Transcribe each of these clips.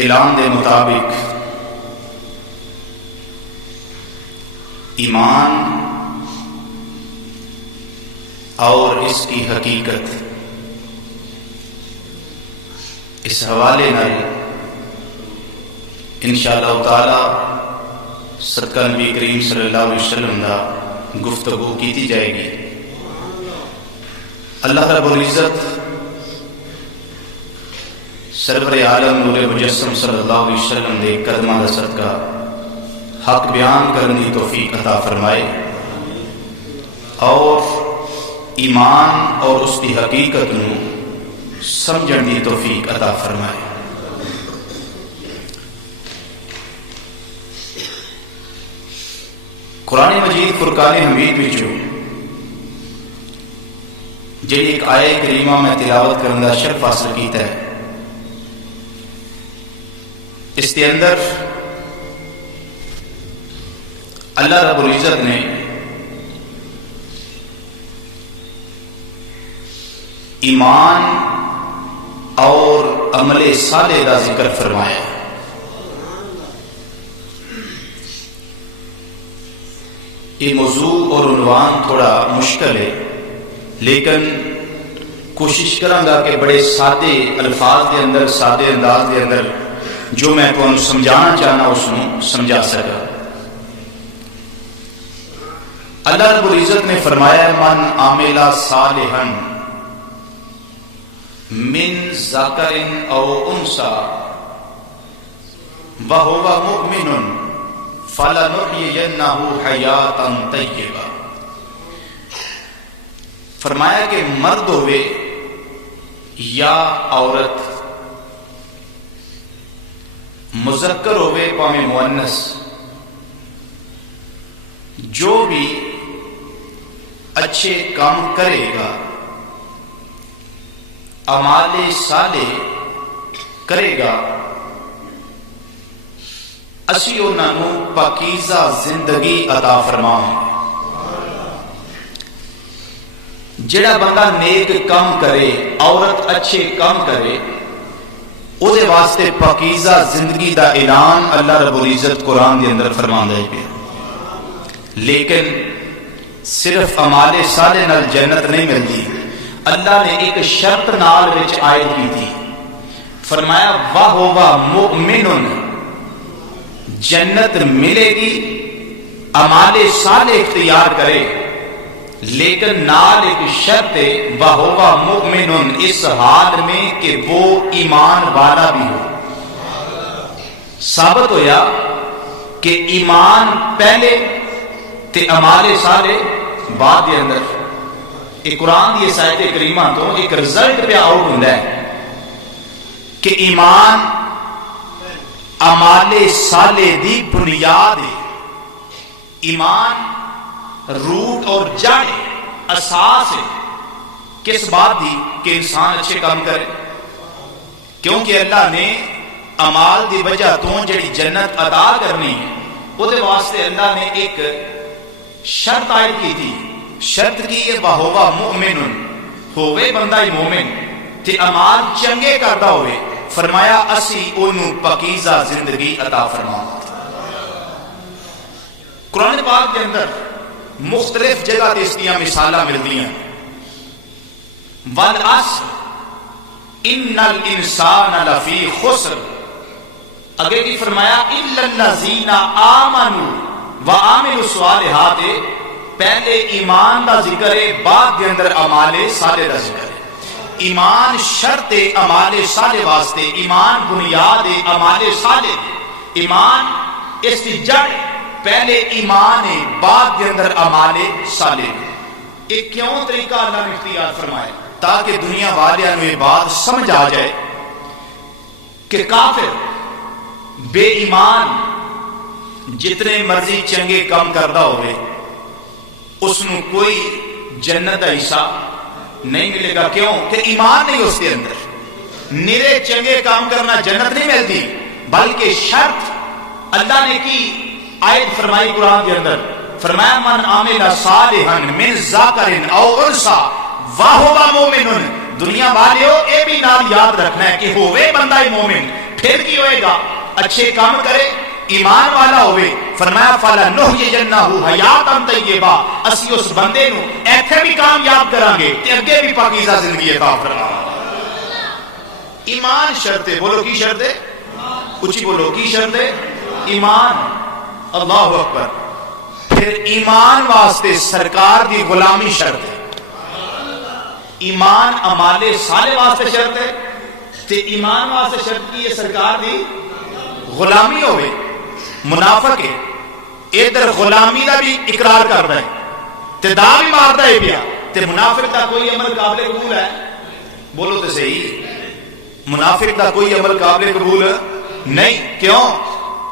اعلان دے مطابق ایمان اور اس کی حقیقت اس حوالے نال انشاءاللہ تعالی صدقہ نبی کریم صلی اللہ علیہ وسلم دا گفتگو کی جائے گی۔ اللہ رب العزت سرور عالم نور مجسم صلی اللہ علیہ وسلم دے قدماں دا صدقہ حق بیان کرنے کی توفیق عطا فرمائے اور ایمان اور اس کی حقیقت نو سمجھن کی توفیق عطا فرمائے۔ قرآن مجید فرقان حمید وچوں جی ایک آیت کریمہ میں تلاوت کرنے کا شرف حاصل کیتا ہے، اس کے اندر اللہ رب العزت نے ایمان اور عمل صالح کا ذکر فرمایا۔ یہ موضوع اور عنوان تھوڑا مشکل ہے، لیکن کوشش کروں گا کہ بڑے سادے الفاظ کے اندر، سادے انداز کے اندر جو میں تمہیں سمجھانا چاہنا اس کو سمجھا سکا۔ اللہ رب العزت نے فرمایا من عامل صالحا من ذکر او انثی وهو مؤمن فلنحیینہ حیاتا طیبہ۔ فرمایا کہ مرد ہوئے یا عورت، مذکر ہوئے پاویں مؤنث، جو بھی اچھے کام کرے گا، اعمال صالح کرے گا، اسی انہاں نوں پاکیزہ زندگی عطا فرماواں۔ جڑا بندہ نیک کام کرے، عورت اچھے کام کرے، او دے واسطے پاکیزہ زندگی دا اعلان اللہ رب العزت قرآن دے اندر فرماندا ہے پیا۔ لیکن صرف اعمال صالح نال جنت نہیں ملتی، اللہ نے ایک شرط نال وچ عائد کی تھی، فرمایا وَهُوَ مُؤْمِنٌ، جنت ملے گی اعمال صالح اختیار کرے، لیکن نال ایک شرط ہے وَهُوَ مُؤْمِنٌ، اس حال میں کہ وہ ایمان والا بھی ہو۔ ثابت ہویا کہ ایمان پہلے تے اعمال صالح بعد دے اندر۔ ایک قرآن دی آیت کریمہ تو ایک رزلٹ پہ آؤٹ ہوندا ہے کہ ایمان اعمال صالح دی بنیاد ہے۔ ایمان روٹ اور جڑ، اساس ہے کس بات دی کہ انسان اچھے کام کرے، کیونکہ اللہ نے اعمال دی وجہ تو جڑی جنت عطا کرنی ہے، وہ دے واسطے اللہ نے ایک شرط عائد کی تھی۔ شرط کی ہے وَهُوَ مُؤْمِنٌ، ہوئے بندہ ہی مومن تے اعمال چنگے کرتا ہوئے، فرمایا اسی انہوں پاکیزہ زندگی عطا فرماؤں۔ قرآن پاک کے اندر مختلف جگہ تے اس دیاں مثالاں ملدی ہیں۔ وَالْعَصْرِ إِنَّ الْإِنسَانَ لَفِي خُسْرٍ، اگے کی فرمایا إِلَّا الَّذِينَ آمَنُوا وَعَمِلُوا الصَّالِحَاتِ، پہلے ایمان دا ذکر ہے، بعد دے اندر اعمال صالح دا ذکر ہے۔ ایمان شرط اعمال صالح واسطے، ایمان بنیاد اعمال صالح۔ ایمان اس کی جڑ، پہلے ایمان ہے، بعد کے اندر اعمال صالح۔ ایک کیوں طریقہ اللہ نے اختیار فرمایا تاکہ دنیا والیاں نوں یہ بات سمجھ آ جائے کہ کافر بے ایمان جتنے مرضی چنگے کام کردا ہوئے اس نوں کوئی جنت کا حصہ نہیں ملے گا۔ کیوں کہ ایمان نہیں اس کے اندر۔ نرے چنگے کام کرنا جنت نہیں ملتی، بلکہ شرط اللہ نے کی آیت فرمائی قرآن کے اندر، فرمایا من عامل صالحا من ذکر او انثی وَهُوَ مُؤْمِنٌ، دنیا والیو اے بھی نال یاد رکھنا ہے کہ ہوئے بندہ مومن پھر کی ہوئے گا اچھے کام کرے ایمان والا ہوئے فرمایا فَلَنُحْيِيَنَّهُ حَيَاتًا طَيِّبَةً اسی اس بندے نو ایتھے بھی کامیاب کران گے تے اگے بھی پاکیزہ زندگی عطا فرما ایمان شرط ہے بولو کی شرط ہے اچھی بولو کی شرط ہے ایمان اللہ اکبر پھر ایمان واسطے سرکار دی غلامی شرط ہے ایمان اعمال صالح واسطے شرط ہے تے ایمان واسطے شرط کی ہے سرکار دی غلامی ہوئے منافق ہے ادھر غلامی دا بھی اقرار کر رہا ہے تے دا بھی مارتا ہے پیا تے منافق دا کوئی عمل قابل قبول ہے بولو تے صحیح منافق دا کوئی عمل قابل قبول نہیں کیوں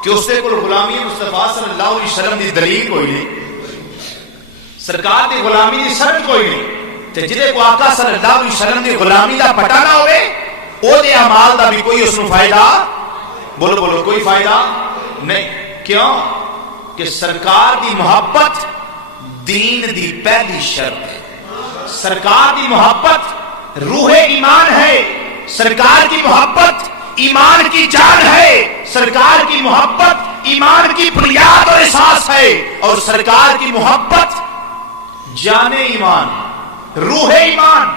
کہ اس سے کوئی غلامی مصطفیٰ صلی اللہ علیہ وسلم دی دلیل کوئی نہیں سرکار دی غلامی دی سرد کوئی نہیں تے جدے کو آقا صلی اللہ علیہ وسلم دی غلامی دا پتہ نہ ہوئے او دے اعمال دا بھی کوئی اس نو فائدہ بولو بولو کوئی فائدہ نہیں کیوں کہ سرکار دی محبت دین دی پہلی شرط ہے سرکار دی محبت روح ایمان ہے سرکار کی محبت ایمان کی جان ہے سرکار کی محبت ایمان کی بنیاد اور اساس ہے اور سرکار کی محبت جان ایمان روح ایمان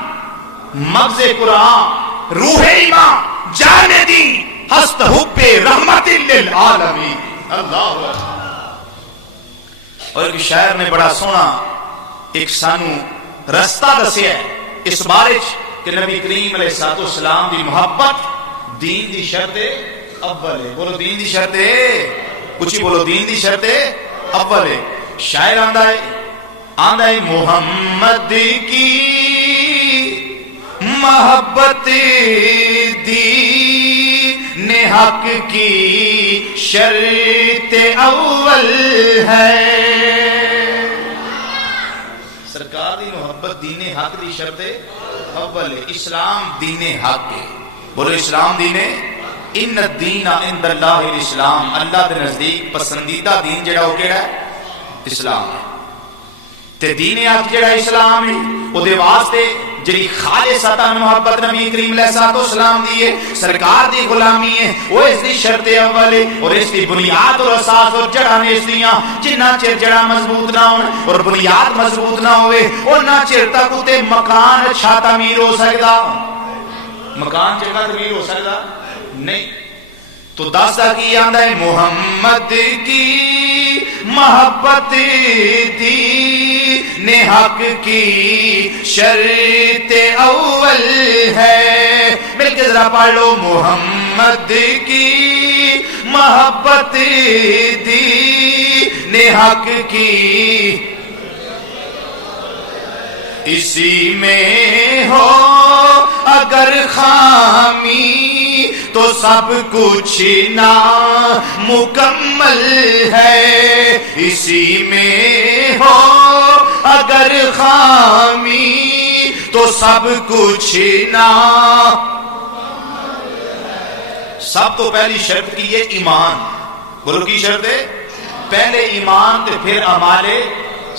مغز قرآن روح ایمان جان دین ہست حب رحمت للعالمین اللہ اور ایک شاعر نے بڑا سونا ایک سانو رستہ دسیا ہے اس بارے کہ نبی کریم علیہ السلام دی محبت دین دی شرط اول ہے بولو دین دی شرط کچھ بولو دین دی شرط اول ہے شاعر آندا ہے محمد کی محبت دین حق کی شرط اول ہے سرکار دی محبت دین حق دی شرط اول ہے اسلام دین حق ہے بولو اسلام دین ان الدین عند اللہ الاسلام اللہ دے نزدیک پسندیدہ دین جڑا ہو کیڑا ہے اسلام ہے تے دین حق جڑا اسلام ہے او دے واسطے جڑی خالصتا محبت نبی کریم علیہ السلام دی ہے سرکار دی غلامی ہے وہ اس دی شرط اول ہے اور اس دی بنیاد اور اساس اور جڑاں نے اس دیاں جنہ چر جڑا مضبوط نہ ہون اور بنیاد مضبوط نہ ہوئے اوناں چر تک تے مکان اچھا تعمیر ہو سکدا مکان جگہ تعمیر ہو سکدا نہیں تو داستا کی آندا ہے محمد کی محبت دین حق کی شرط اول ہے مل کے ذرا پڑھ لو محمد کی محبت دین حق کی اسی میں ہو اگر خامی تو سب کچھ نامکمل ہے اسی میں ہو اگر خامی تو سب کچھ سب تو پہلی شرط کی ہے ایمان بولو کی شرط ہے پہلے ایمان تے پھر اعمال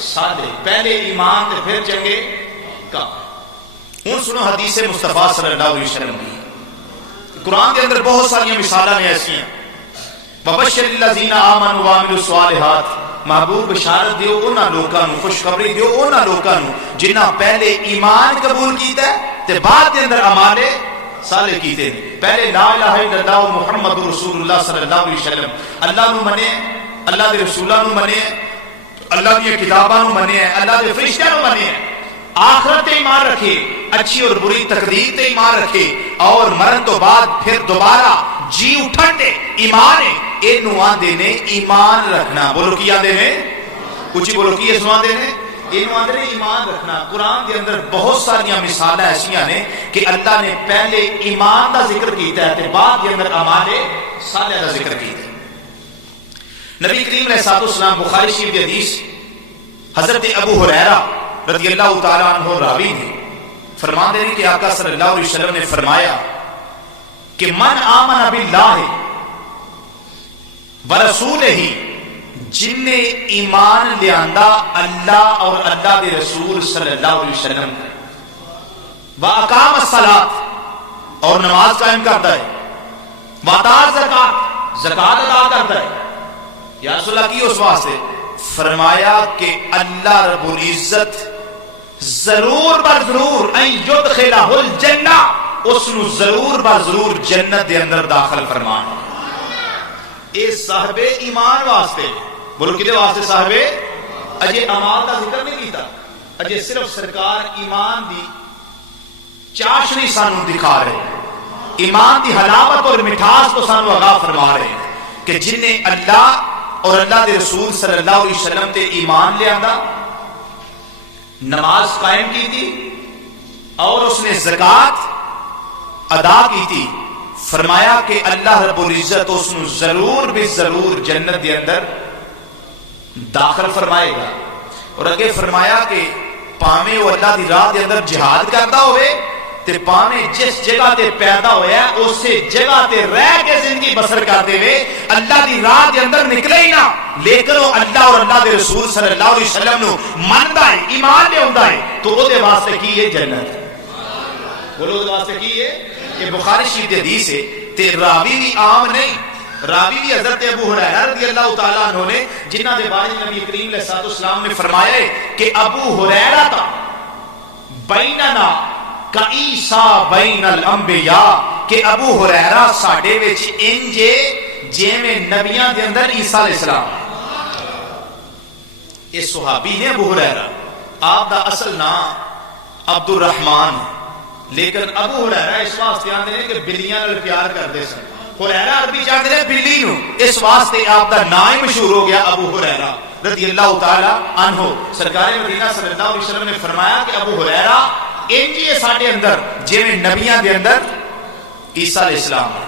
صالح پہلے ایمان تے پھر چنگے کام ہوں سنو حدیث مصطفیٰ صلی اللہ علیہ وسلم کی قرآن کے اندر بہت ساری مثالیں ایسی ہیں وبشر الذین آمنوا وعملوا الصالحات محبوب بشارت دیو انہاں لوکاں نو خوشخبری دیو انہاں لوکاں نو جنہاں پہلے ایمان قبول کیتا ہے تے بعد دے اندر اعمال صالح کیتے پہلے لا الہ الا اللہ محمد رسول اللہ صلی اللہ علیہ وسلم اللہ نو منے اللہ دے رسولاں نو منے اللہ دی کتاباں نو منے اللہ دے فرشتیاں نو منے آخرت ایمان رکھے اچھی اور بری تقدیر تے ایمان رکھے اور مرن تو بعد پھر دوبارہ جی اٹھن دے ایمان ہے اے نو آندے نے ایمان رکھنا بولو کی آندے نے کچھ بولو کی اس نو آندے نے اے نو آندے نے ایمان رکھنا قرآن کے اندر بہت ساری مثالیں ایسیاں نے کہ اللہ نے پہلے ایمان دا ذکر کیتا ہے تے بعد کے اندر اعمال صالح دا ذکر کیتا ہے نبی کریم علیہ السلام بخاری شریف کی حدیث حضرت ابو ہریرہ رضی اللہ تعالیٰ عنہ راوی نے فرمان دے کہ آقا صلی اللہ علیہ وسلم نے فرمایا کہ من آمن باللہ ورسولہ جن نے ایمان لیاندہ اللہ اور اللہ دے رسول صلی اللہ علیہ وسلم وَأَقَامَ الصَّلَاةَ اور نماز قائم کرتا ہے، وَآتَى الزَّکَاةَ زکات ادا کرتا ہے. یا رسول اللہ کی اس واسطے فرمایا کہ اللہ رب العزت ضرور بر ضرور ان یدخلہ الجنہ، اس نو ضرور بر ضرور جنت دے اندر داخل فرمانا. اے صاحب ایمان واسطے، بولو کدے واسطے؟ صاحب اجے اعمال دا ذکر نہیں کیتا، اجے صرف سرکار ایمان دی چاشنی سانو دکھا رہے، ایمان دی حلاوت اور مٹھاس کو سانو آگاہ فرما رہے ہیں کہ جن نے اللہ اور اللہ دے رسول صلی اللہ علیہ وسلم تے ایمان لے آندا، نماز قائم کی تھی اور اس نے زکات ادا کی تھی، فرمایا کہ اللہ رب العزت اس نو ضرور بھی ضرور جنت دے اندر داخل فرمائے گا. اور اگے فرمایا کہ پاویں وہ اللہ دی راہ دے اندر جہاد کرتا ہوئے تے پاویں جس جگہ تے پیدا ہویا ہے اسی جگہ تے رہ کے زندگی بسر کرتے ہوئے اللہ دی راہ دے اندر نکلے ہی نہ، لیکن وہ اللہ اور اللہ دے رسول صلی اللہ علیہ وسلم نو مندا ہے، ایمان لے ہوندا ہے، تو او دے واسطے کی ہے جنت. بولو دے واسطے کی ہے؟ کہ بخاری شریف دی حدیث ہے تے راوی بھی عام نہیں، راوی بھی حضرت ابو ہریرہ رضی اللہ تعالیٰ عنہ نے، جنہ دے بارے نبی کریم علیہ الصلوۃ والسلام نے فرمایا ہے کہ ابو ہریرہ تا بیننا کعیسیٰ بین الانبیاء، کہ ابو ہریرہ ساڈے وچ انجے جویں نبیاں دے اندر عیسیٰ علیہ السلام. یہ صحابی نے ابو ہریرہ، آپ دا اصل نام عبد الرحمن، لیکن ابو ہریرہ اس واسطے آندے نے کہ بلیاں نال پیار کردے سن. ہریرہ عربی چاہتے ہیں بلی نو، اس واسطے آپ دا نام ہی مشہور ہو گیا ابو ہریرہ رضی اللہ تعالی عنہ. سرکار مدینہ صلی اللہ علیہ وسلم نے فرمایا کہ ابو ہریرہ انجی ہے ساڈے اندر جویں نبیاں دے اندر عیسیٰ علیہ السلام ہے.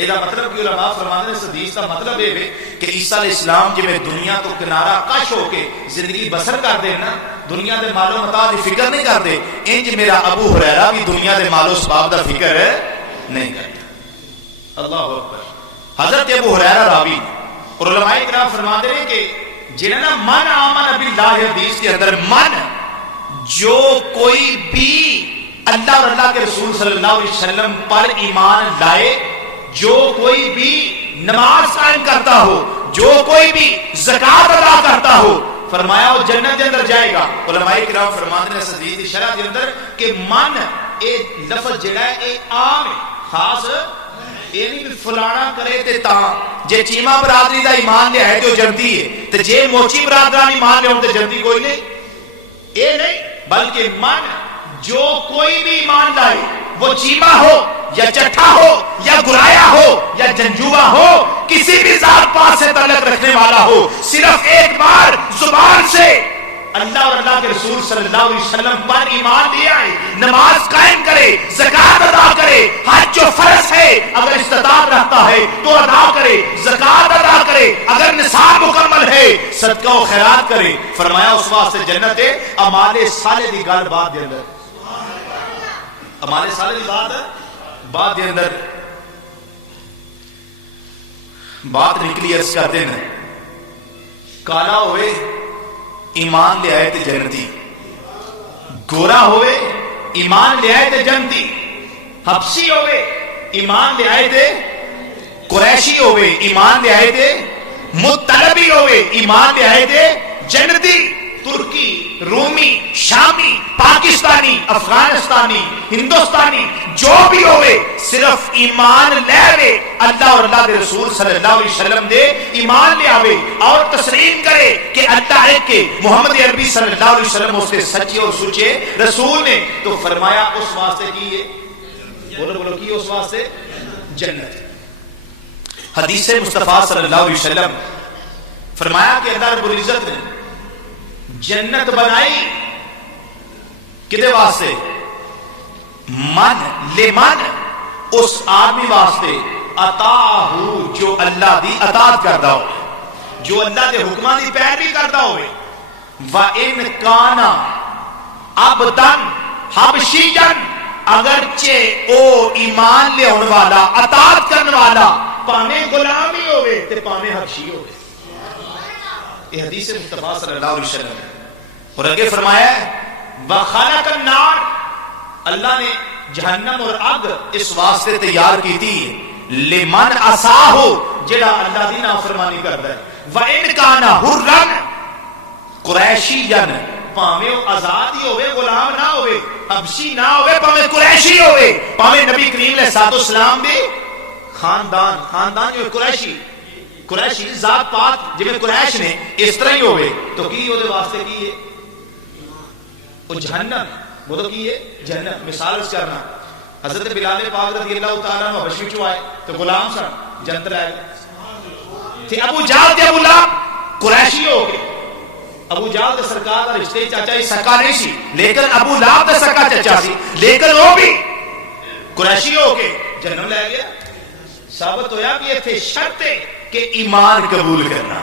ایدا مطلب کہ علماء فرماتے ہیں اس حدیث کا مطلب یہ ہے کہ عیسیٰ علیہ السلام جویں دنیا تو کنارہ کش ہو کے زندگی بسر کر دے نا، دنیا دے مال و متاع دی فکر نہیں کرتے، انج میرا ابو ہریرہ بھی دنیا دے مال و اسباب دا فکر نہیں کرتا. اللہ اکبر. حضرت ابو ہریرہ راوی اور علماء کرام فرماتے ہیں کہ جنہاں من آمن باللہ حدیث کے اندر من، جو کوئی بھی اللہ اور اللہ کے رسول صلی اللہ علیہ وسلم پر ایمان لائے، جو کوئی بھی نماز قائم کرتا ہو، جو کوئی بھی زکات ادا کرتا ہو، فرمایا وہ جنت کے اندر جائے گا. علماء کرام فرماتے ہیں اس حدیث کی شرح کے اندر کہ من اے لفظ جڑا ہے اے عام ہے، خاص یہ نہیں فلانا کرے تے تاں جے چیما برادری دا ایمان لے ہے تو جنتی ہے، تے جے موچی برادران ایمان لے ہوں تے جنتی کوئی نہیں. اے نہیں، بلکہ من جو کوئی بھی ایمان لائے، وہ چیما ہو یا چٹھا ہو یا گرایا ہو یا جنجوہ ہو، کسی بھی ذات پات سے تعلق رکھنے والا ہو، صرف ایک بار زبان سے اللہ اور اللہ کے رسول صلی اللہ علیہ وسلم پر ایمان لے آئے، نماز قائم کرے، زکات ادا کرے، حج جو فرض ہے اگر استطاعت رکھتا ہے تو ادا کرے، زکات ادا کرے، اگر نصاب مکمل ہے صدقہ و خیرات کرے، فرمایا اس واسطے جنت ہے. اعمال صالح دی گل بات دے اندر، اعمال صالح دی بات دے اندر بات نکلی عرض کر دینا، کالا ہوئے ایمان لے آئے تے جنتی، گورا ہوئے ایمان لے آئے تے جنتی، حبشی ہوئے ایمان لے آئے تے قریشی ہوئے ایمان لے آئے تے مطلبی ہوئے ایمان لے آئے تے جنتی. ترکی، رومی، شامی، پاکستانی، افغانستانی، ہندوستانی جو بھی ہوئے صرف ایمان لے آوے، اللہ اور اللہ دے رسول صلی اللہ علیہ وسلم دے ایمان لے آوے اور تسلیم کرے کہ اللہ ہے کہ محمد عربی صلی اللہ علیہ وسلم اس کے سچے اور سچے رسول نے، تو فرمایا اس واسطے کی ہے، بولو کی اس واسطے جنت. حدیث مصطفیٰ صلی اللہ علیہ وسلم فرمایا کہ اللہ رب العزت نے جنت بنائی کدے واسطے؟ من لمن، اس آدمی واسطے اطاعہ جو اللہ دی اطاعت کردا ہو، جو اللہ دے حکماں دی پیروی کردا ہوئے. وَإِنْ كَانَ عَبْدًا حَبْشِيًّا، اگرچہ او ایمان لے آن والا، اطاعت کرنے والا، پاویں غلام ہی ہوئے تے پاویں حبشی ہوئے. یہ حدیث مصطفیٰ صلی اللہ علیہ وسلم. اور آگے فرمایا وَخَلَقَ النَّارَ، اللہ نے جہنم اور اگ اس واسطے تیار کی تھی لمن عصاہو جڑا اللہ دی نافرمانی کردا ہے وَإِنْ كَانَ حُرًّا قریشیًا پاویں او آزاد ہی ہوئے غلام نہ ہوئے حبشی نہ ہوئے پاویں قریشی ہوئے پاویں نبی کریم علیہ السلام بھی خاندان جو قریشی ذات پات جویں قریش نے اس طرح ہی ہوئے تو کی او دے واسطے کی ہے او جہنم وہ تو کی ہے جہنم مثال اس کرنا حضرت بلال پاک رضی اللہ تعالیٰ عنہ حبشی چوں آئے تو غلام سن جنت آئے تھے ابو جہل تے ابو لہب قریشی ہو گئے ابو جہل تے سرکار دا رشتے چاچا ہی سکا نہیں سی لیکن ابو لہب تے سکا چچا سی لیکن وہ بھی قریشی ہو کے جنم لے گیا ثابت ہویا کہ یہ تھے شرط ہے کہ ایمان قبول کرنا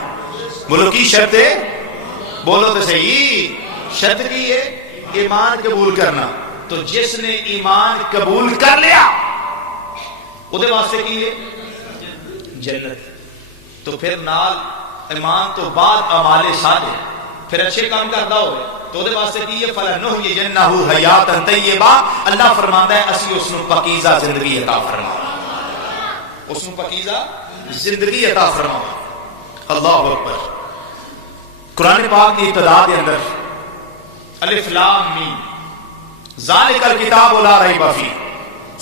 بولو کی شرط ہے بولو تو صحیح شرط کی ہے ایمان قبول کرنا تو جس نے ایمان قبول کر لیا او دے واسطے کی ہے جنت تو پھر نال ایمان تو بعد اعمال صالح پھر اچھے کام کردا ہوئے تو دے واسطے کی ہے فَلَنُحْيِيَنَّهُ حَيَاتًا طَيِّبَةً اللہ فرماندا ہے اسی اس نو پاکیزہ زندگی عطا فرماواں اس نو پاکیزہ زندگی عطا فرماواں اللہ اکبر قرآن پاک کی ابتدا کے اندر الف لام میم ذالک الکتاب لا ریب فیہ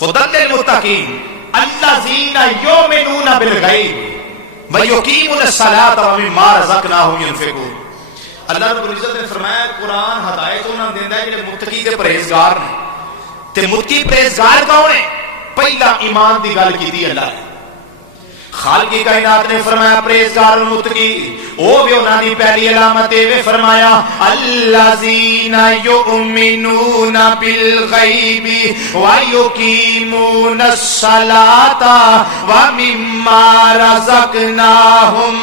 ھدی للمتقین الذین یؤمنون بالغیب ویقیمون الصلاۃ ومما رزقناہم ینفقون اللہ رب العزت نے فرمایا قرآن ہدایت انہاں دیندا ہے جڑے متقی تے پرہیزگار نے تے متقی پرہیزگار کون ہے پہلا ایمان دی گل کیتی اللہ نے خالق کائنات نے فرمایا پرہیزگار متقی او بھی انہاں دی پہلی علامت ہے فرمایا الذین یؤمنون بالغیب ویقیمون الصلاۃ ومما رزقناہم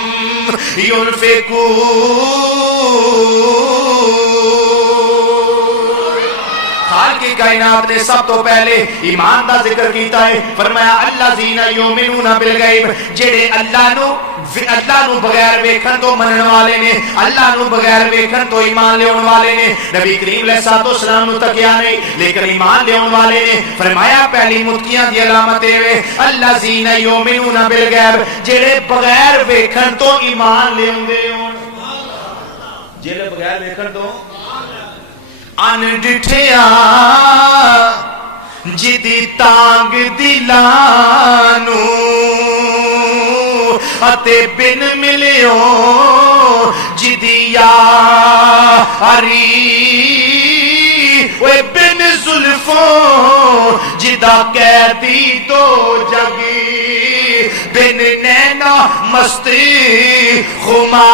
ينفقون خالق کائنات نے سب تو پہلے ایمان دا ذکر کیتا ہے فرمایا الذین یؤمنون بالغیب جڑے اللہ نو بغیر ویکھن تو منن والے نے اللہ نو بغیر ویکھن تو ایمان لے اون والے نے نبی کریم علیہ الصلوۃ والسلام نو تکیا نہیں لیکن ایمان لے اون والے نے فرمایا پہلی متقیاں دی علامت ہے الذین یؤمنون بالغیب جڑے بغیر ویکھن تو ایمان لے اوندے ہون جڑے بغیر ویکھن تو ان ڈٹھیا جدی تانگ دلانو اتے بن ملیو جدی یاری وے بن زلفوں جدا قیدی تو جگی بن نینا مستی خماری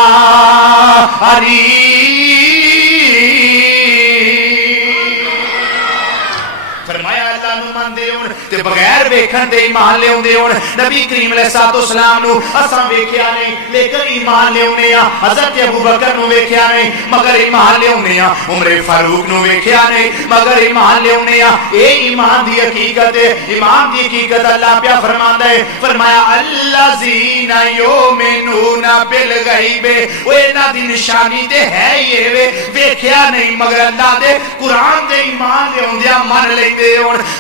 فرمایا اللہ نو من دے ہون تے بغیر ویکھن دے ایمان لے اوندے ہون نبی کریم علیہ الصلوۃ والسلام نو اساں ویکھیا نہیں لیکن ایمان لے اونے ہاں حضرت ابوبکر نو ویکھیا نہیں مگر ایمان لے اونے ہاں عمر فاروق نو ویکھیا نہیں مگر ایمان لے اونے ہاں اے ایمان دی حقیقت ہے ایمان دی حقیقت اللہ پیا فرماندا ہے فرمایا الذین یؤمنون بالغیب او انہاں دی نشانی تے ہے ہی اے ویکھیا نہیں مگر اللہ دے قرآن دے ایمان لے اوندے من لے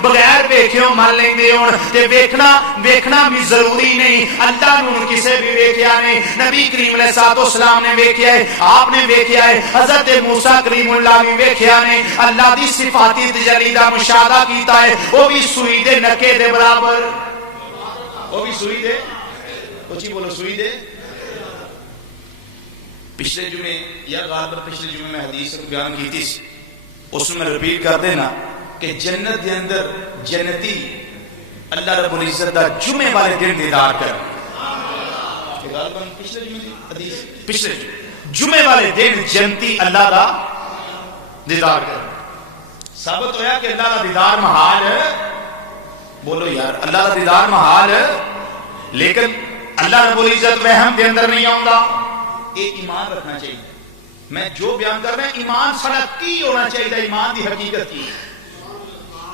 بغیر ویکھیو مان لیندے ہون تے ویکھنا بھی ضروری نہیں اللہ نو کسے بھی ویکھیا نہیں نبی کریم علیہ الصلوۃ والسلام نے ویکھیا ہے آپ نے ویکھیا ہے حضرت موسیٰ کلیم اللہ نے ویکھیا نہیں اللہ دی صفاتی تجلی دا مشاہدہ کیتا ہے وہ بھی سوئی دے نکے دے برابر وہ بھی سوئی دے اچھی بولو سوئی دے پچھلے جمعے یا غالباً پچھلے جمعے میں حدیث بیان کی تھی اس میں رپیٹ کر دینا کہ جنت دے اندر جنتی اللہ رب العزت دا جمعے والے دن دیدار کر پچھلے جمعے والے دن جنتی اللہ دا دیدار کر ثابت ہویا کہ اللہ دا دیدار محال ہے بولو یار اللہ دا دیدار محال ہے لیکن اللہ رب العزت وہم دے اندر نہیں آؤں گا ایک ایمان رکھنا چاہیے میں جو بیان کر رہا ہوں ایمان سڑا کی ہونا چاہیے ایمان دی حقیقت کی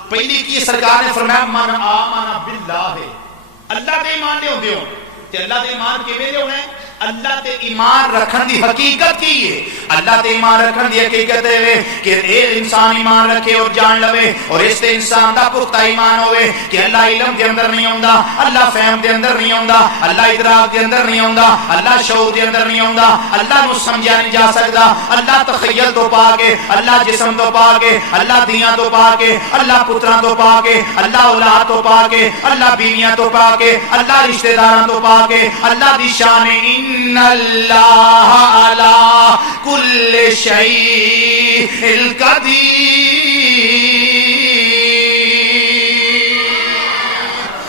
پہلی کی سرکار نے فرمایا من آمن باللہ اللہ دے ایمان دے ہوندے ہوں تے اللہ دے ایمان کیویں دے ہونے اللہ تے ایمان رکھن دی حقیقت کی ہے. اللہ تے ایمان رکھن دی حقیقت ہے کہ اے انسان ایمان رکھے اور جان لوے اور اس تے انسان دا پختہ ایمان ہوئے کہ اللہ علم دے اندر نہیں ہوندا, اللہ فہم دے اندر نہیں ہوندا, اللہ ادراک دے اندر نہیں ہوندا, اللہ شعور دے اندر نہیں ہوندا, اللہ نو سمجھا نہیں جا سکدا, اللہ تخیل تو پا کے, اللہ جسم تو پا کے, اللہ دیاں تو پا کے, اللہ پتراں تو پا کے, اللہ اولاد تو پا کے, اللہ بیویاں تو پا کے, اللہ رشتہ داراں تو پا کے, اللہ دی شان ان اللہ علی کل شیء قدیر.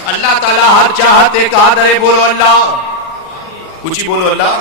اللہ تعالی ہر چاہتے قادر ہے. بولو اللہ, کچھ بولو اللہ.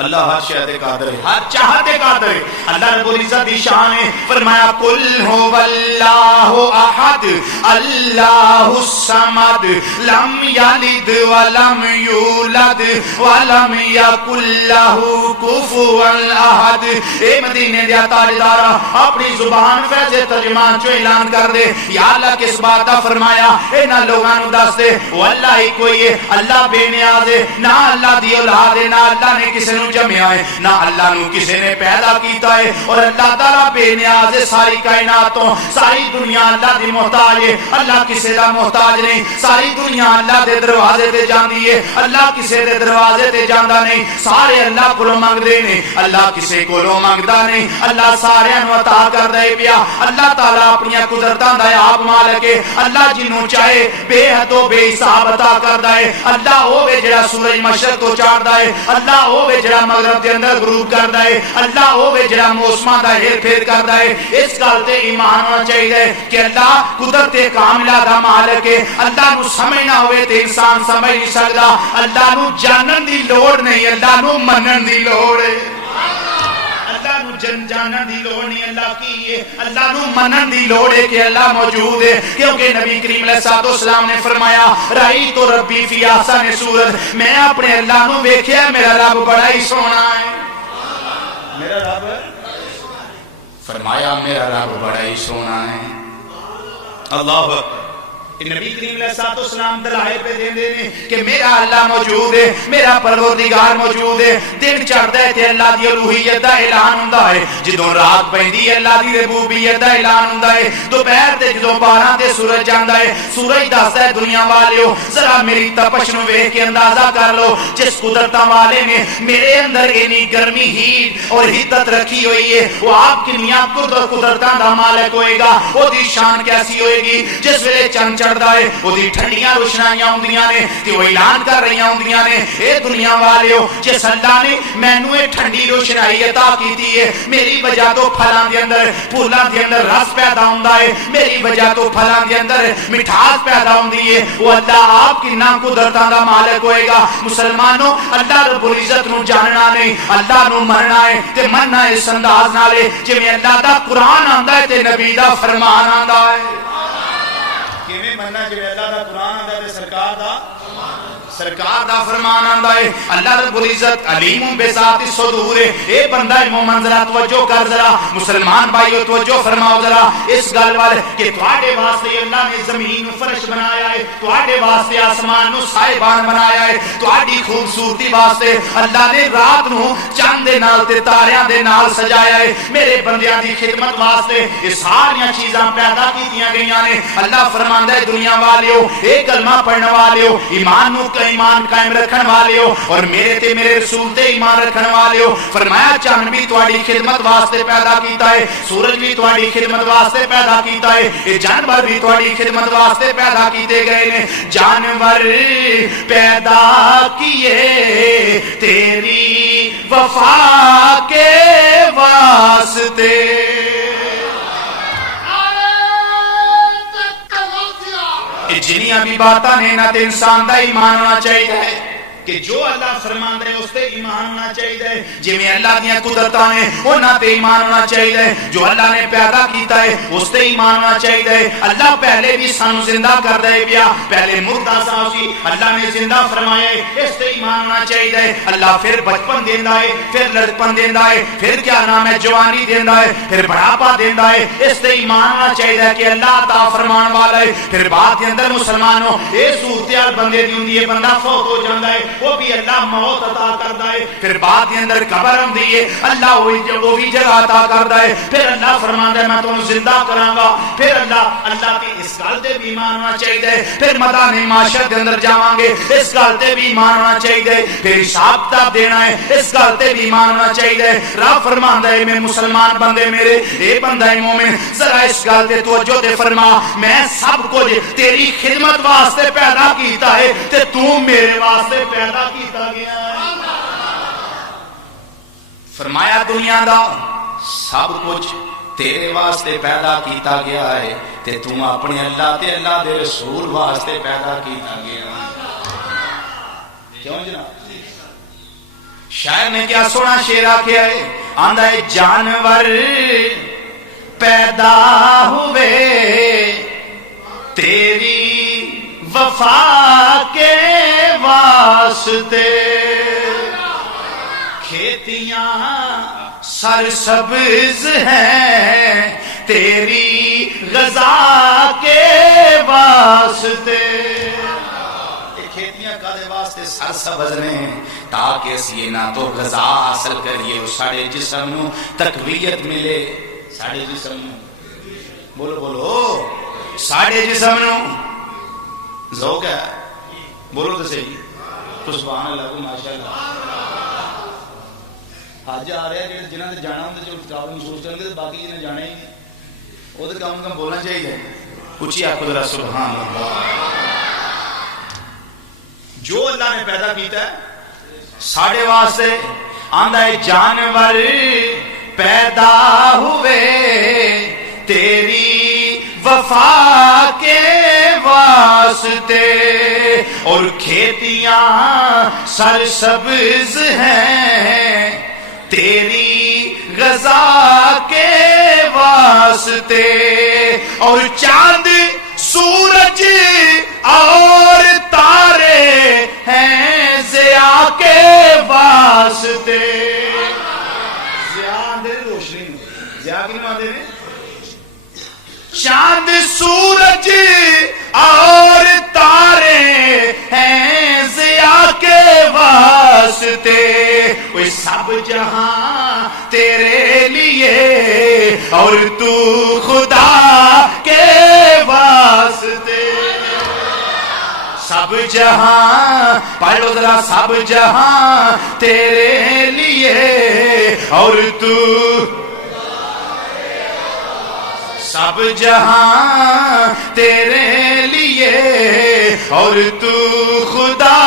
اللہ ہر شاہد قادر ہے, ہر چاہتے قادر ہے. اللہ رب العزت دی شان ہے. فرمایا قل هو اللہ احد اللہ الصمد لم یلد ولم یولد ولم یکن له کفوا احد. اے مدینے دے تاجدارا اپنی زبان فیض ترجمان چو اعلان کر دے, یا اللہ کس بات دا فرمایا انہاں لوگاں نو دس دے وہ اللہ ہی کوئی ہے, اللہ بے نیاز ہے, نہ اللہ دی اولاد ہے, نہ اللہ نے کسی نو جمعیا ہے, نہ اللہ نو کسی نے پیدا کیتا ہے, اور اللہ تعالیٰ بے نیاز ہے. ساری کائناتوں ساری دنیا اللہ دی محتاج ہے, اللہ کسی دا محتاج نہیں. ساری دنیا اللہ دے دروازے تے جاندی ہے, اللہ کسی دے دروازے تے جاندا نہیں. سارے اللہ کولوں منگدے نے, اللہ کسی کولوں منگدا نہیں. اللہ سارے نو عطا کردا ہے پیا. اللہ تعالیٰ اپنی قدرتاں دا آپ مالک ہے. اللہ جنوں چاہے بے حد و بے حساب عطا کردا ہے. اللہ ہوے جڑا سورج مشرق تو چڑھدا ہے, اللہ ہوے جڑا مغرب دے اندر غروب کردا ہے, اللہ ہوے جڑا موسماں دا ہیر پھیر کردا ہے. اس گل تے ایمان ہونا چاہیے کہ اللہ قدرت کاملہ دا مالک ہے. اللہ نو سمجھنا ہوئے تے انسان سمجھ نہیں سکدا. اللہ نو جانن دی لوڑ نہیں, اللہ نو منن دی لوڑ ہے. اللہ نو جانن دی لوڑ نہیں, اللہ کی ہے, اللہ نو منن دی لوڑ ہے کہ اللہ موجود ہے. کیونکہ نبی کریم علیہ الصلوۃ والسلام نے فرمایا رائی تو ربی فی احسن صورت, میں اپنے اللہ نو ویکھیا, میرا رب بڑا ہی سونا ہے. میرا رب فرمایا میرا رب بڑا ہی سونا ہے. اللہ نبی کریم علیہ الصلوۃ والسلام دلائل پہ دیندے نے کہ میرا اللہ موجود ہے, میرا پروردگار موجود ہے. دن چڑھدا ہے تے اللہ دی الوہیت دا اعلان ہوندا ہے, جدوں رات پیندی ہے اللہ دی ربوبیت دا اعلان ہوندا ہے. دوپہر تے جدوں 12 تے سورج جاندا ہے, سورج دسدا ہے دنیا والیو ذرا میری تپش نو ویکھ کے اندازہ کر لو, جس قدرتاں والے نے میرے اندر اتنی گرمی ہیٹ اور حدت رکھی ہوئی ہے, وہ آپ کنیاں قدرتاں دا مالک ہوئے گا. وہ دی شان کیسی ہوئے گی جس ویلے چند چڑھدا ہے وہ دی ٹھنڈیاں روشنائیاں ہوندیاں نے تے وہ اعلان کر رہی ہوندیاں نے اے دنیا والیو جس اللہ نے مینوں اے ٹھنڈی روشنائی عطا کیتی ہے, میری وجہ تو پھلاں دے اندر پھولاں دے اندر رس پیدا ہوندا ہے, میری وجہ تو پھلاں دے اندر مٹھاس پیدا ہوندی ہے. وہ اللہ آپ کنا قدرتاں دا مالک ہوئے گا. مسلمانوں اللہ رب العزت نو جاننا نہیں, اللہ نو مننا ہے تے مننا اس انداز نال ہے جویں اللہ دا قرآن آندا ہے تے نبی دا فرمان آندا ہے. کیویں مننا جویں اللہ دا قرآن آندا ہے تے سرکار دا فرمان آندا ہے. اللہ رب العزت علیم بذات الصدور ہے. اے بندہ مومن ذرا توجہ کر, ذرا مسلمان بھائیو توجہ فرماؤ ذرا اس گل وال کہ تواڈے واسطے اللہ نے زمین نو فرش بنایا ہے, تواڈے واسطے آسمان نو سائبان بنایا ہے, تواڈی خوبصورتی واسطے اللہ نے رات نو چاند دے نال تے تاریاں دے نال سجایا ہے. میرے بندیاں دی خدمت واسطے یہ ساری چیزاں پیدا کیتیاں گئیاں نے. اللہ فرماندا ہے دنیا والیو, اے کلمہ پڑھن والیو, ایمان نو ایمان قائم رکھن والے ہو, اور میرے تے میرے رسول تے ایمان رکھن والے ہو. فرمایا چاند بھی تواڈی خدمت واسطے پیدا کیتا ہے, سورج بھی تواڈی خدمت واسطے پیدا کیتا ہے, یہ جانور بھی تواڈی خدمت واسطے پیدا کیتے گئے نے. جانور پیدا کیے تیری وفا کے واسطے. جنیاں بھی باتاں نے نہ تے انسان دا ایمان ہونا چاہیے کہ جو اللہ فرماندا ہے اس تے ایمان ہونا چاہیے, جویں اللہ دیاں قدرتاں نے انہاں تے ایمان ہونا چاہیے, جو اللہ نے پیدا کیتا ہے اس تے ایمان ہونا چاہیے. اللہ پہلے بھی سانو زندہ کر دے پیا, پہلے مردہ سی اللہ نے زندہ فرمایا ہے, اس تے ایمان ہونا چاہیے. اللہ پھر بچپن دیندا ہے, پھر لڑکپن دیندا ہے, پھر کیا نام ہے جوانی دیندا ہے, پھر بڑھاپا دیندا ہے. اس تے ایمان ہونا چاہیے کہ اللہ عطا فرمان والا ہے. پھر بعد دے اندر مسلمانوں اے صورتحال بندے دی ہوندی ہے, بندہ فوت ہو جاندا ہے, وہ بھی اللہ موت عطا کردا ہے، پھر بعد دے اندر قبر ہوندی ہے اللہ وہ بھی جگہ عطا کردا ہے، پھر اللہ فرماندا ہے میں تانوں زندہ کراں گا، پھر اللہ تے اس گل تے بھی ایمان ہونا چاہیے، پھر میدان معاشر دے اندر جاواں گے اس گل تے بھی ایمان ہونا چاہیے، پھر حساب کتاب دینا ہے اس گل تے بھی ایمان ہونا چاہیے۔ رب فرماندا ہے میں مسلمان بندے میرے اے بندہ مومن ذرا اس گل تے توجہ دے فرما، میں سب کچھ تیری خدمت واسطے پیدا کیتا ہے تے تو میرے واسطے پیدا کیتا گیا ہے۔ فرمایا دنیا دا سب کچھ تیرے واسطے پیدا کیتا گیا ہے تے تو اپنے اللہ تے اللہ دے رسول واسطے پیدا کیتا گیا ہے۔ کیوں جناب؟ شاعر نے کیا سونا شعر آکھیا ہے، آندا ہے جانور پیدا ہوئے تیری وفا کے واسطے، کھیتیاں سرسبز ہیں تیری غذا کے واسطے، کھیتیاں کدے واسطے سرسبز نے تاکہ اسی نہ تو غذا حاصل کریے سارے جسم نو تقویت ملے، سارے جسم نو بولو بولو سارے جسم نو ذوق ہے، بولو تو صحیح تو سبحان اللہ کو ماشاءاللہ۔ حج آ رہا ہے جنہوں نے جانا ہوں تو کتاب محسوس کریں گے، باقی جنہیں جانا ہی نہیں وہ تو کم کم بولنا چاہیے، اچھی آپ ذرا سبحان اللہ۔ جو اللہ نے پیدا کیتا ہے ساڑھے واسطے، آندہ ہے جانور پیدا ہوئے تیری وفا کے واسطے، اور کھیتیاں سرسبز ہیں تیری غذا کے واسطے، اور چاند سورج اور تارے ہیں ضیاء کے واسطے، ضیاء اندر روشنی ضیاء کی نام دے چاند سورج اور تارے ہیں ضیاء کے واسطے، کوئی سب جہاں تیرے لیے اور تو خدا کے واسطے، سب جہاں پڑھو ذرا سب جہاں تیرے لیے اور تو سب جہاں تیرے لیے اور تو خدا،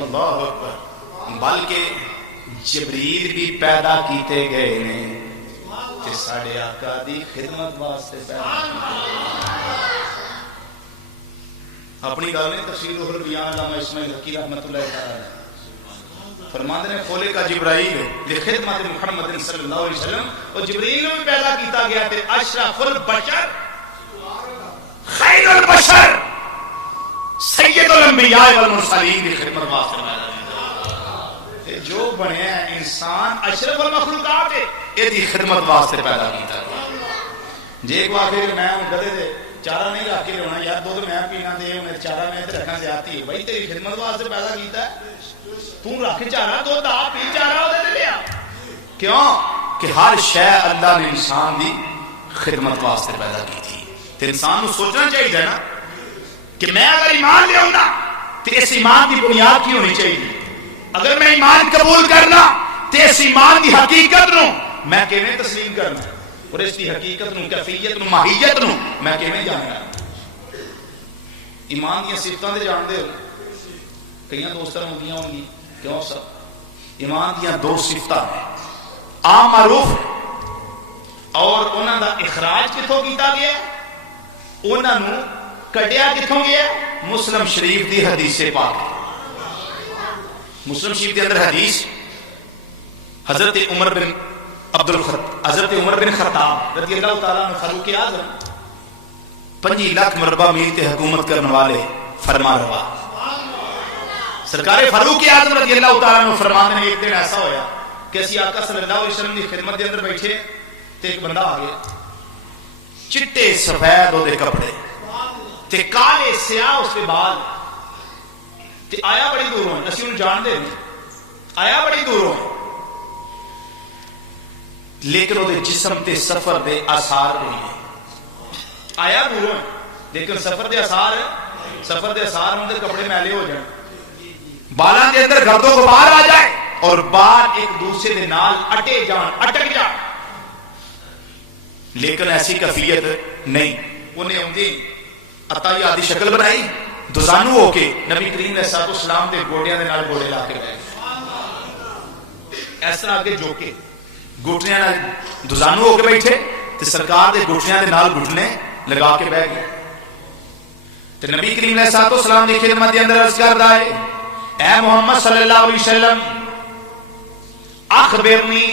اللہ اکبر، بلکہ جبریل بھی پیدا کیتے گئے نے تے ساڑھے آقا دی خدمت واسطے پیدا کیتے اپنی گل نے تفسیر روح البیان علامہ اسماعیل حقی رحمۃ اللہ تعالی فرماتے ہیں کھولے کا جبرائیل لخدمت محمد صلی اللہ علیہ وسلم، اور جبریل نے بھی پیدا کیتا گیا تھے اشرف البشر خیر البشر سید الانبیاء والمرسلین کی خدمت واسطے پیدا کیتا، جو بنیا انسان اشرف المخلوقات ہے یہ دی خدمت واسطے پیدا کیتا۔ جی ایک واقعی میں گدے دے چارہ نہیں رکھ کے ہونا یار دودھ میں پینا دے میرے چارہ میں رکھنا زیادتی ہے، بھائی تیری خدمت واسطے پیدا کیتا ہے، تم رکھ چارہ دودھ آپ پی چارہ دے لیا، کیوں کہ ہر شے اللہ نے انسان دی خدمت واسطے پیدا کی تھی، تو انسان کو سوچنا چاہیے نا کہ میں اگر ایمان لے آؤں تو اس ایمان کی بنیاد کی ہونی چاہیے، اگر میں ایمان قبول کرنا تو اس ایمان کی حقیقت نو میں کیویں تسلیم کرنا، اور اس کی حقیقت نو کیفیت نو ماہیت نو میں کیویں جاننا۔ ایمان دی صفتاں تے جانتے ہو کئی دوستاں ہوندیاں ہوں گی، کیوں سب ایمان دیاں دو صفتاں ہیں، معروف اور انہاں دا اخراج کتھوں کیتا گیا، انہاں نو کڈیا کتھوں گیا، مسلم شریف دی حدیث پاک، مسلم شریف دے اندر حدیث حضرت عمر بن خطاب رضی اللہ تعالیٰ عنہ فاروق اعظم 5 لاکھ مربع میل تے حکومت کرنے والے فرما روا سرکار فاروق اعظم رضی اللہ تعالیٰ عنہ فرماتے ہیں ایک دن ایسا ہویا کہ اسی آقا صلی اللہ علیہ وسلم دی خدمت دے اندر بیٹھے تے ایک بندہ آ گیا، چٹے سفید دے کپڑے تے کالے سیاہ اس کے بال تے آیا بڑی دوروں اسی انہوں جان دے آیا بڑی دوروں لیکن وہ جسم تے سفر دے آثار نہیں آیا دوروں لیکن سفر دے آثار ہوں دے کپڑے میلے ہو جائیں بالاں دے اندر گرد و غبار آ جائے اور بال ایک دوسرے دے نال اٹے جان اٹک جان لیکن ایسی کیفیت نہیں انہیں ہوندی عطائی آدھی شکل بنائی دوزانو ہو کے نبی کریم علیہ السلام دے گوڑیاں دے نال گوڑے لا کے بیٹھے اس طرح آگے جو کے گھٹنیاں نال دوزانو ہو کے بیٹھے تے سرکار دے گھٹنیاں دے نال گھٹنے لگا کے بیٹھ گئے تے نبی کریم علیہ السلام دی خدمت دے اندر عرض کردا ہے اے محمد صلی اللہ علیہ وسلم اخبرنی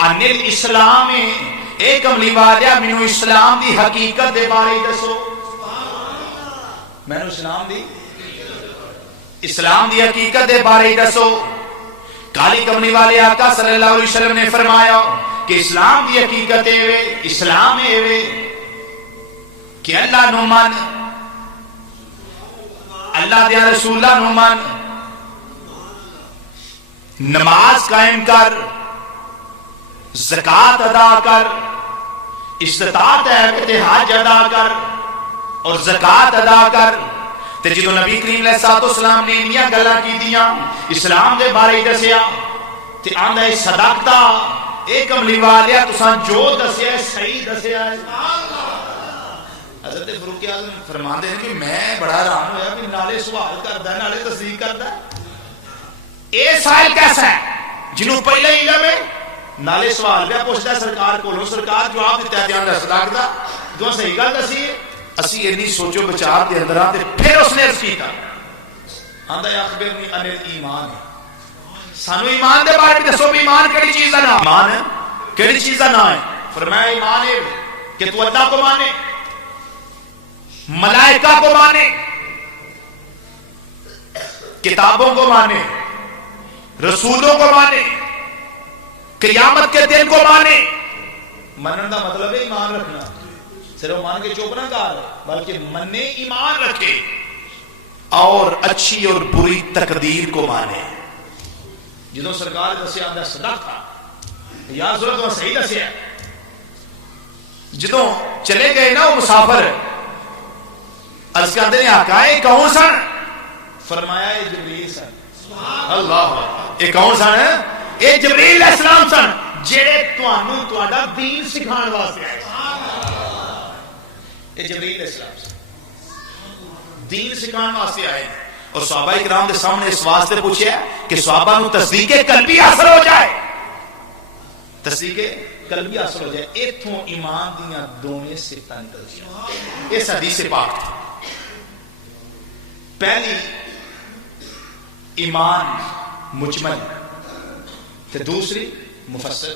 عن الاسلام اے کملی والیا مینوں اسلام دی حقیقت دے بارے دسو مینوں اسلام دی حقیقت دے بارے دسو کالی کملی والے آقا صلی اللہ علیہ وسلم نے فرمایا کہ اسلام دی حقیقت ہے اسلام ہے کہ اللہ نو من اللہ دے رسول نو من نماز قائم کر زکات ادا کر استطاعت ہے کہ حج ادا کر اور زکات ادا کر تے جدو نبی کریم علیہ السلام نے انہیاں گلاں کیتیاں اسلام دے بارے دسیا تے آندا ہے صدقتا اے کملی والیا تساں جو دسیا ہے صحیح دسیا ہے حضرت فاروق اعظم فرماندے ہیں کہ میں بڑا حیران ہویا کہ نالے سوال کردا ہے نالے تصدیق کردا ہے اے سائل کیسا ہے جنوں پہلے علم ہے نالے سوال پہ پوچھتا ہے سرکار کولوں سرکار جواب دیتا ہے دیاں دس لگدا جو صحیح گل دسی اسی انی سوچو بچار دے اندر آتے پھر اس نے عرض کیتا آندا ہے اخبرنی عن الایمان سانو ایمان دے بارے میں دسو ایمان کیڑی چیز ہے نا ایمان کیڑی چیز ہے نا فرمایا ایمان ہے کہ تو اللہ کو مانے ملائکہ کو مانے کتابوں کو مانے رسولوں کو مانے قیامت کے دن کو مانے منن دا مطلب ہے ایمان رکھنا صرف مان کے چوپ نہ کر بلکہ منے ایمان رکھے اور اچھی اور بری تقدیر کو مانے جدوں سرکار دسیا آندا صدقہ یا ضرورت وہ صحیح دسیا جدوں چلے گئے نا وہ مسافر عرض کردے نے آقا اے کون سن فرمایا اے جبریل سن اللہ اے کون سن اے جبریل علیہ السلام سن جڑے تانوں تہاڈا دین سکھاؤن واسطے آئے اے جبریل علیہ السلام سے دین سکھانے واسطے آئے اور صحابہ کرام کے سامنے اس واسطے پوچھا کہ صحابہ نو تصدیق قلبی حاصل ہو جائے تصدیق قلبی حاصل ہو جائے ایتھوں ایمان دیاں دونوں صفتاں نکلدیاں اس حدیث پاک پہلی ایمان مجمل تے دوسری مفصل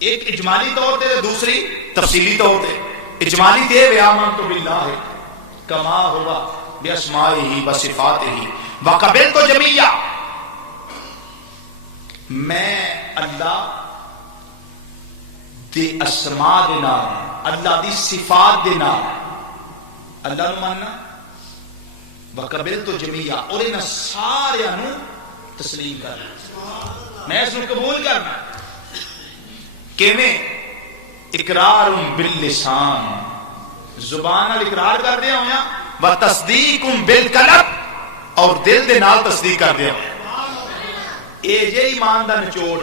ایک اجمالی طور تے دوسری تفصیلی طور تے اجمالی دے آمنت باللہ کما ہوا باسمائہ وصفاتہ وقبلت جمیعا میں اللہ دے اسماء دے نام اللہ دی صفات دے نام اللہ نو ماننا وقبلت جمیعا اور انہاں سارے نو تسلیم کرنا میں اس کو قبول کرنا کیویں اقرار باللسان زبان نال اقرار کر دیا ہویا و تصدیق بالقلب اور دل دے نال تصدیق کر دیا ہویا اے جے ایمان دا نچوڑ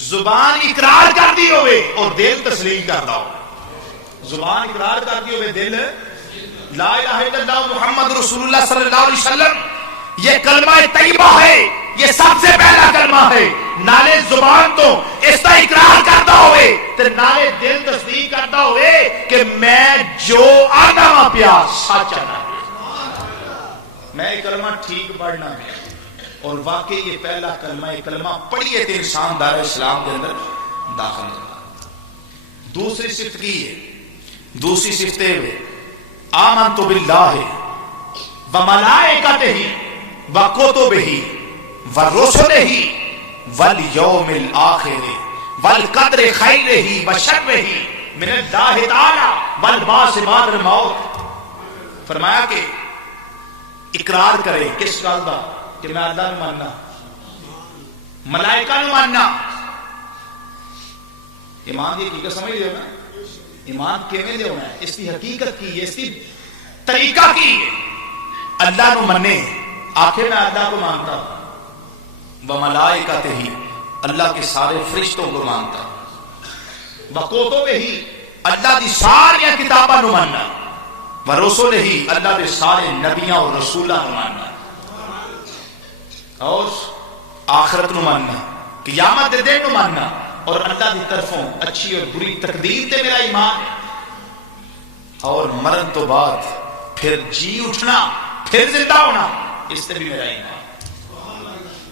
زبان اقرار کر دی ہوئے اور دل تسلیم کردا ہو زبان اقرار کر دی ہوئے دل لا الہ الا اللہ محمد رسول اللہ صلی اللہ علیہ وسلم یہ کلمہ طیبہ ہے یہ سب سے پہلا کلمہ ہے نالے زبان تو اس کا اقرار کرتا ہوئے تے نالے دل تصدیق کرتا ہوئے کہ میں جو آدم پیا سچ آنا میں یہ کلمہ ٹھیک پڑھنا ہے اور واقعی یہ پہلا کلمہ یہ کلمہ پڑھیے تے انسان دار اسلام کے اندر داخل ہوگا دوسری صفت کی ہے دوسری صفت ہے آمنت باللہ وملائکتہ وکتبہ ورسلہ والیوم الآخر والقدر خیرہ وشرہ من اللہ تعالی والبعث بعد الموت فرمایا کہ اقرار کرے کس گل کا کہ میں اللہ نو ماننا ملائکہ نو ماننا. ایمان کی حقیقت سمجھ دے نا ایمان کیویں دے ہونا ہے اس کی حقیقت کی ہے اس کی طریقہ کی ہے. اللہ نو منے آخر میں اللہ کو مانتا ہوں وملائکتہ ہی اللہ کے سارے فرشتوں کو مانتا ہوں وکتبہ ہی اللہ دی ساری کتاباں نو ماننا ورسولہ ہی اللہ دے سارے نبیاں اور رسولاں نو ماننا اور آخرت نو ماننا قیامت دے دن نو ماننا اور اللہ دی طرفوں اچھی اور بری تقدیر تے میرا ایمان ہے اور مرن تو بعد پھر جی اٹھنا پھر زندہ ہونا اس تے بھی میرا ایمان.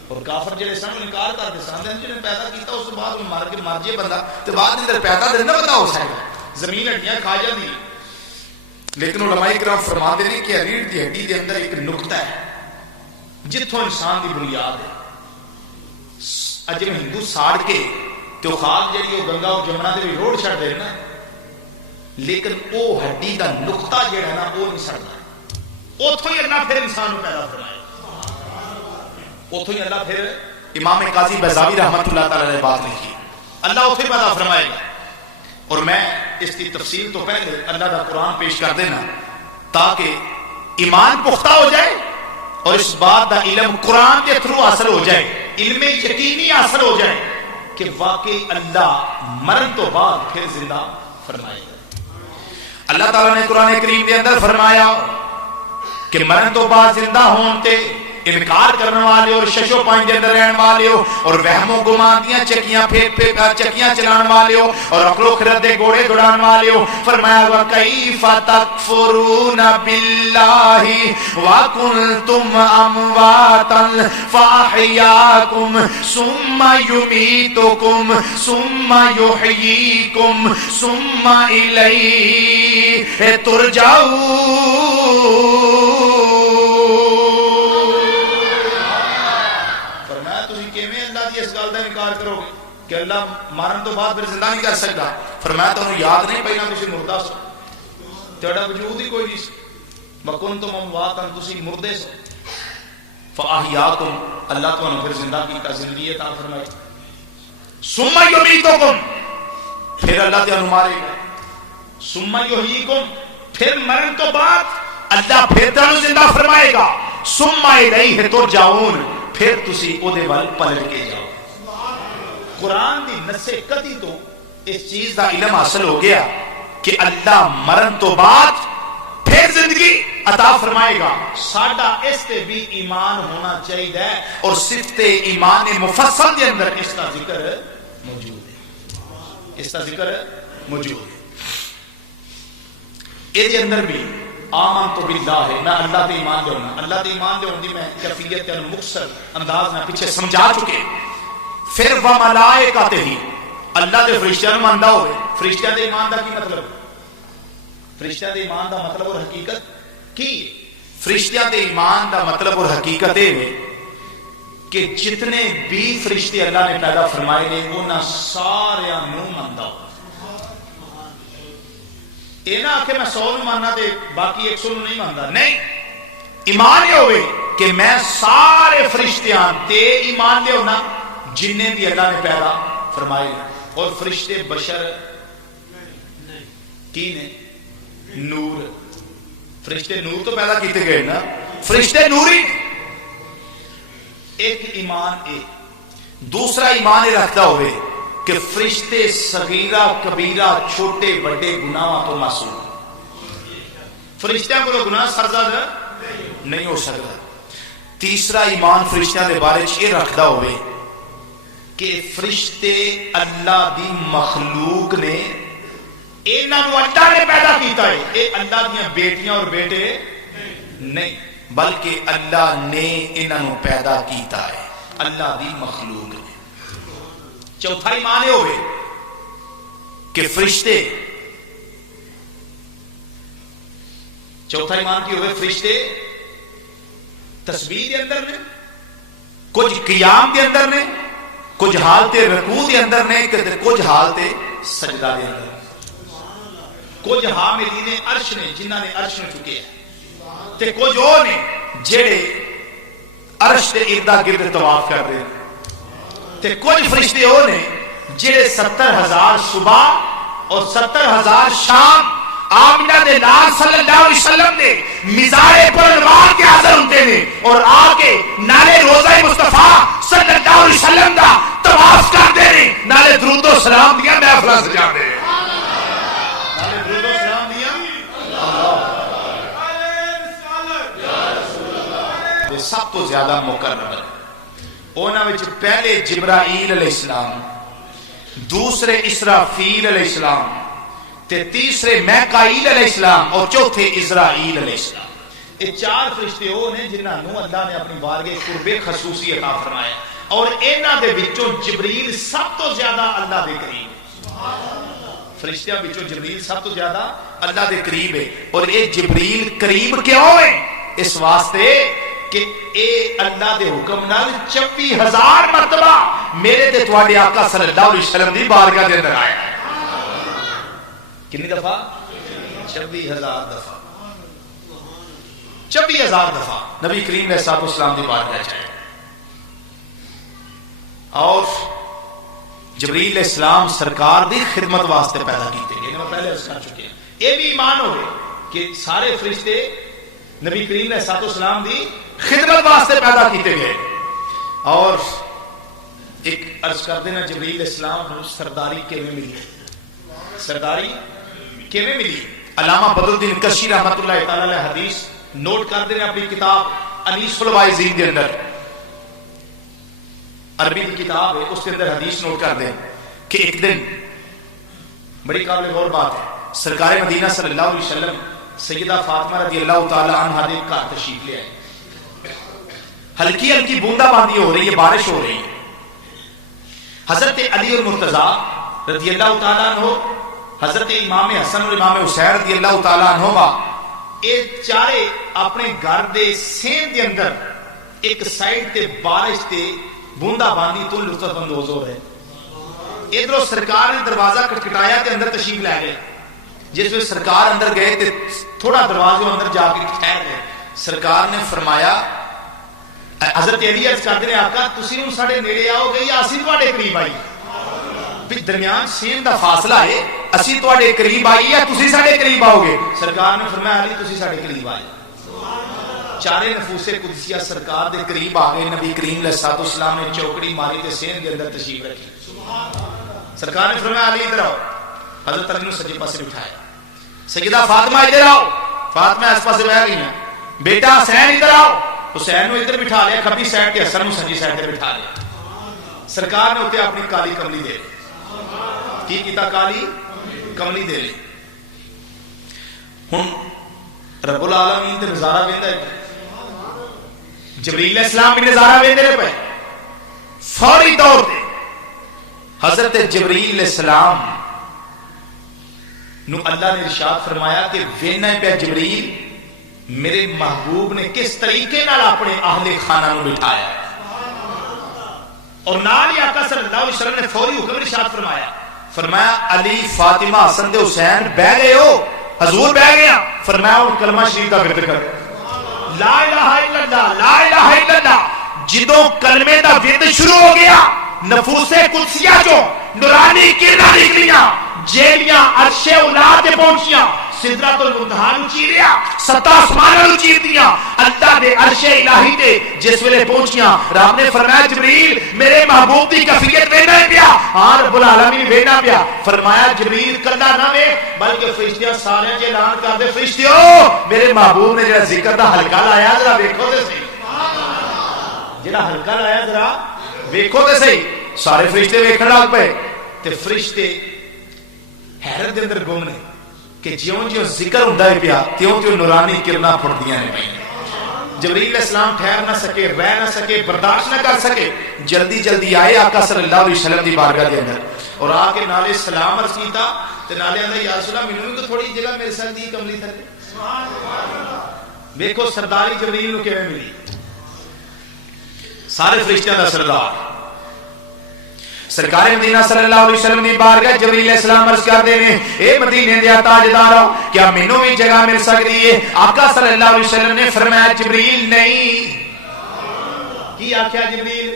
اور کافر جڑے سن انکار کرتے سن جنہیں پیدا کیتا اس بعد مر کے مر جے بندہ تے بعد اندر پیدا تے نہ بندہ ہو سکے زمین ہڈیاں کھا جاندی. لیکن علماء کرام فرماتے ہیں کہ ریڑھ دی ہڈی دے اندر ایک نقطہ ہے جتھوں انسان دی بنیاد ہے. اج میں ہندو ساڑ کے تو خاک جڑی وہ گنگا اور جمنا دے روڑ چھڑ دے نا لیکن وہ ہڈی دا نقطہ جڑا ہے نا وہ نہیں سڑتا اتھوں ہی اللہ پھر انسان کو پیدا فرمائے اتھوں ہی اللہ پھر امام قاضی بیضاوی رحمۃ اللہ تعالی نے بات لکھی اللہ اتھوں ہی پیدا فرمائے گا. اور میں اس کی تفصیل تو پہلے اللہ کا قرآن پیش کر دینا تاکہ ایمان پختہ ہو جائے اور اس بات کا علم قرآن کے تھرو حاصل ہو جائے علم یقینی حاصل ہو جائے کہ واقعی اللہ مرن تو بعد پھر زندہ فرمائے گا. اللہ تعالیٰ نے قرآن کریم کے اندر فرمایا کہ مرن تو بعد زندہ ہون تے انکار کرنے والے اور ششو پائیں دے اندر رہن والے ہو اور وہم و گمان دیاں چکیاں چکیاں چلان والے ہو اور عقل و خرد دے گھوڑے دوڑان والے ہو. فرمایا وَكَيْفَ تَكْفُرُونَ بِاللَّهِ وَكُنْتُمْ أَمْوَاتًا فَأَحْيَاكُمْ ثُمَّ يُمِيتُكُمْ ثُمَّ يُحْيِيكُمْ ثُمَّ إِلَيْهِ تُرْجَعُونَ. انکار کرو گے کہ اللہ مارن تو بعد پھر زندہ نہیں کر سکتا. فرمایا تمہیں یاد نہیں پہلا تسی مردہ سو تیرا وجود ہی کوئی نہیں وَكُنْتُمْ أَمْوَاتًا تسی مردے سو فَأَحْيَاكُمْ اللہ تو پھر زندہ کی کا زندگی عطا فرمائے. ثُمَّ يُمِيتُكُمْ پھر اللہ تمہیں مارے گا. ثُمَّ يُحْيِيكُمْ پھر مرن تو بعد اللہ پھر تمہیں زندہ فرمائے گا. ثُمَّ إِلَيْهِ تُرْجَعُونَ پھر تسی او دے ول پلٹ کے جاؤ. قرآن دی نسے کدی تو اس چیز دا علم حاصل ہو گیا کہ اللہ مرن تو بعد پھر زندگی عطا فرمائے گا. ساڈا اس تے بھی ایمان ہونا چاہیے اور صفت ایمان مفصل دے اندر اس کا ذکر موجود ہے. اس کا ذکر موجود ہے. اے دے اندر بھی آمن تو باللہ ہے میں اللہ تے ایمان دے ہونا اللہ تے ایمان دے ہوندی میں کیفیت تے مختصر انداز میں پیچھے سمجھا چکے. پھر وملائکتہ ہی اللہ دے فرشتیاں ماندا ہوئے. فرشتیاں دے ایمان دا کی مطلب فرشتیاں دے ایمان دا مطلب اور حقیقت کی فرشتیاں دے ایمان دا مطلب اور حقیقت ہے کہ جتنے بھی فرشتے اللہ نے پیدا فرمائے نے انہاں سارے نو ماندا ہو. اے نہ کہ میں 100 نو ماننا تے باقی 100 نو نہیں ماندا نہیں. ایمان یہ ہوئے کہ میں سارے فرشتیاں تے ایمان دے ہونا جنہیں بھی اللہ نے پیدا فرمائے. اور فرشتے بشر کی نے نور فرشتے نور تو پیدا کیتے گئے نا فرشتے نوری. ایک ایمان ایک دوسرا ایمان یہ رکھتا ہوئے کہ فرشتے صغیرہ کبیرہ چھوٹے بڑے گناہ تو معصوم. فرشتیاں کو گناہ سرزد نہیں ہو سکتا. تیسرا ایمان فرشتیاں دے بارے یہ رکھتا ہوئے کہ فرشتے اللہ دی مخلوق نے انہاں اللہ نے پیدا کیتا ہے. اے اللہ دیاں بیٹیاں اور بیٹے نہیں بلکہ اللہ نے انہاں پیدا کیتا ہے اللہ دی مخلوق نے. چوتھا ایمان ہوئے کہ فرشتے چوتھا ایمان کی ہوئے فرشتے تسبیح دے اندر نے کچھ قیام دے اندر نے کچھ حالت رکوع دے اندر نے کچھ حالت سجدہ دے اندر کچھ حاملین عرش نے جنہاں نے عرش نو چکے ہیں تے کچھ او نے جڑے عرش دے اردا گرد طواف کر رہے ہیں تے کچھ فرشتے وہ نے جڑے 70,000 صبح اور 70,000 شام آمینہ دے لال صلی اللہ علیہ وسلم دے مزارے پر انوار کے حاضر ہوتے ہیں اور آ کے نالے روزہ مصطفیٰ صلی اللہ علیہ وسلم دا طواف کر دے رہے نالے درود و سلام دیا محفلاں سجا دے نالے درود و سلام دیا یہ سب تو زیادہ مقرر ہے انہاں وچ پہلے جبرائیل علیہ السلام دوسرے اسرافیل علیہ السلام تے تیسرے میکائیل علیہ السلام اور چوتھے اسرائیل علیہ السلام یہ چار فرشتے وہ نے جنہاں نو اللہ نے اپنی بارگاہ قرب خصوصی عطا فرمایا اور انہاں دے وچوں جبریل سب تو زیادہ اللہ دے قریب فرشتیاں وچوں جبریل سب تو زیادہ اللہ دے قریب ہے اور یہ جبریل قریب کیوں ہے اس واسطے کہ اے اللہ دے حکم نال 24,000 مرتبہ میرے تے تواڈے آقا صلی اللہ علیہ وسلم دی بارگاہ دے اندر آیا کتنی دفعہ 24,000 دفعہ 24,000 دفعہ نبی کریم علیہ السلام دی بارگاہ جائے اور جبریل علیہ السلام سرکار دی خدمت واسطے پیدا کیتے گئے میں پہلے اس کر چکے ہیں یہ بھی ایمان ہوئے کہ سارے فرشتے نبی کریم علیہ السلام دی خدمت واسطے پیدا کیتے گئے اور ایک عرض کر دینا جبریل علیہ السلام سرداری کیویں ملی سرداری کیویں ملی علامہ بدر الدین کشی رحمۃ اللہ تعالی علیہ حدیث نوٹ کر دینا اپنی کتاب انیس الوائزین کے اندر عربی کی کتاب ہے اس کے اندر حدیث نوٹ کر دیں کہ ایک دن بڑی قابل غور بات ہے سرکار مدینہ صلی اللہ علیہ وسلم سیدہ فاطمہ رضی اللہ تعالی عنہا دے گھر تشریف لے آئے ہلکی ہلکی بوندا باندی ہو رہی ہے بارش ہو رہی ہے حضرت علی اور مرتضی رضی اللہ تعالیٰ عنہ حضرت امام حسن اور امام حسین رضی اللہ تعالیٰ عنہما یہ چارے اپنے گھر دے سین دے اندر ایک سائڈ تے بارش تے بوندا باندی تو لطف اندوز ہو رہے ادھر سرکار نے دروازہ کٹکٹایا تے اندر تشریف لے گئے جس میں سرکار اندر گئے تے تھوڑا دروازے اندر جا کے ٹھہر گئے سرکار نے فرمایا حضرت علی عرض کر دے آقا تسی ہن ساڈے نیڑے آؤ گے یا اسی تواڈے قریب آئی بھی درمیان سین دا فاصلہ ہے اسی تواڈے قریب آئی یا تسی ساڈے قریب آؤ گے سرکار نے فرمایا علی تسی ساڈے قریب آئے چارے نفوس قدسیہ سرکار دے قریب آ گئے نبی کریم علیہ السلام نے چوکڑی ماری تے سین کے اندر تشریف رکھی سرکار نے فرمایا علی ادھر آؤ حضرت علی نے سجے پاسے بٹھایا سیدہ فاطمہ ادھر آؤ فاطمہ اس پاسے بیٹھ گئی بیٹا حسین ادھر آؤ حسین نو ادھر بٹھا لیا کھبی سائڈ تے حسن نو سجی سائڈ تے بٹھا لیا سرکار نے اوتے اپنی کالی کملی دے کی کیتا کالی کملی دے لی ہن رب العالمین تے نظارہ ویندا ہے جبریل علیہ السلام بھی نظارہ ویندے پے فوری طور تے حضرت جبریل علیہ السلام نو اللہ نے ارشاد فرمایا کہ وینا پہ جبریل میرے محبوب نے کس طریقے نال اپنے اہل خانہ نو بٹھایا اور نال ہی آقا صلی اللہ علیہ وسلم نے فوری حکم ارشاد فرمایا علی فاطمہ حسن تے حسین بیٹھ گئے ہو حضور بیٹھ گیا فرمایا ان کلمہ شریف کا ورد کر لا الہ الا اللہ لا الہ الا اللہ جدوں کلمے دا ورد شروع ہو گیا نفوس قدسیہ جو نورانی کرنا نکلیاں جیلیاں عرش اولا تے پہنچیاں سدرۃ المنتہا نو چیریا ستا آسماناں نو چیر دیاں اللہ دے عرش الہی تے جس ویلے پہنچیاں رب نے فرمایا جبریل میرے محبوب دی کیفیت وینا پیا ہاں رب العالمین وینا پیا فرمایا جبریل کلا نہ ویکھ بلکہ فرشتیاں سارے جے اعلان کر دے فرشتیو میرے محبوب نے جڑا ذکر دا حلقہ لایا ذرا ویکھو تے صحیح جڑا حلقہ لایا ذرا ویکھو تے صحیح سارے فرشتے ویکھن لگ پے تے فرشتے حیرت دے اندر گم نے کہ جیوں جیوں ذکر ہوندا ہے پیا تیوں تیوں نورانی کرنا پھڑدیاں نے پئی جبریل علیہ السلام ٹھہر نہ سکے رہ نہ سکے برداشت نہ کر سکے جلدی جلدی آئے آقا صلی اللہ علیہ وسلم دی بارگاہ دے اندر اور آ کے نالے سلام عرض کیتا تے نالے اللہ یا رسول اللہ مینوں بھی تھوڑی جگہ میرے ساتھ دی کملی تھے سبحان اللہ دیکھو سرداری جبریل نو کیویں ملی سارے فرشتیاں دا سردار سرکار مدینہ صلی اللہ علیہ وسلم دی بارگاہ جبریل علیہ السلام عرض کردے نے اے مدینے دے تاجدارو کیا مینوں بھی جگہ مل سکتی ہے؟ آقا صلی اللہ علیہ وسلم نے فرمایا جبریل نہیں. کی آخیا جبریل؟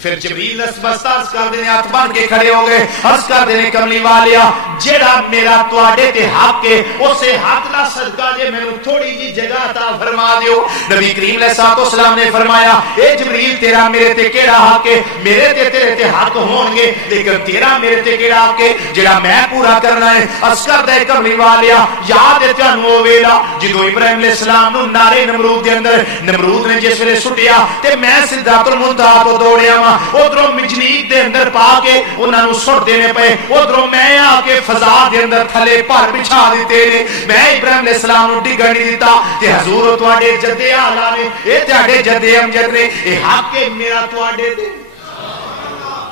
پھر جبریل بستہ عرض کر دینے ہاتھ بن کے کھڑے ہو گئے. عرض کر دینے کملی والیا جیڑا میرا تواڈے تے حق ہے اسے حق دا صدقہ جے میں تھوڑی جی جگہ عطا فرما دیو. نبی کریم علیہ السلام نے فرمایا اے جبریل تیرا میرے تے کیڑا حق ہے؟ میرے تے تیرے تے حق ہون گے لیکن تیرا میرے تے کیڑا حق ہے جیڑا میں پورا کرنا ہے؟ عرض کر دے کملی والیا یاد ہے تانوں او ویلا جدوں ابراہیم علیہ السلام نو نارے نمرود دے اندر نمرود نے جس ویلے سٹیا تے میں سدرۃ المنتہا تو دوڑیا وا ادھروں مجنیق دے اندر پا کے انہاں نو سٹ دینے پے ادھروں میں آ کے فضا دے اندر تھلے پر بچھا دیتے نے میں ابراہیم علیہ السلام نو ڈگن نہیں دیتا تے حضور تواڈے جدے اعلی نے اے تواڈے جدے امجد نے اے حق ہے میرا تواڈے تے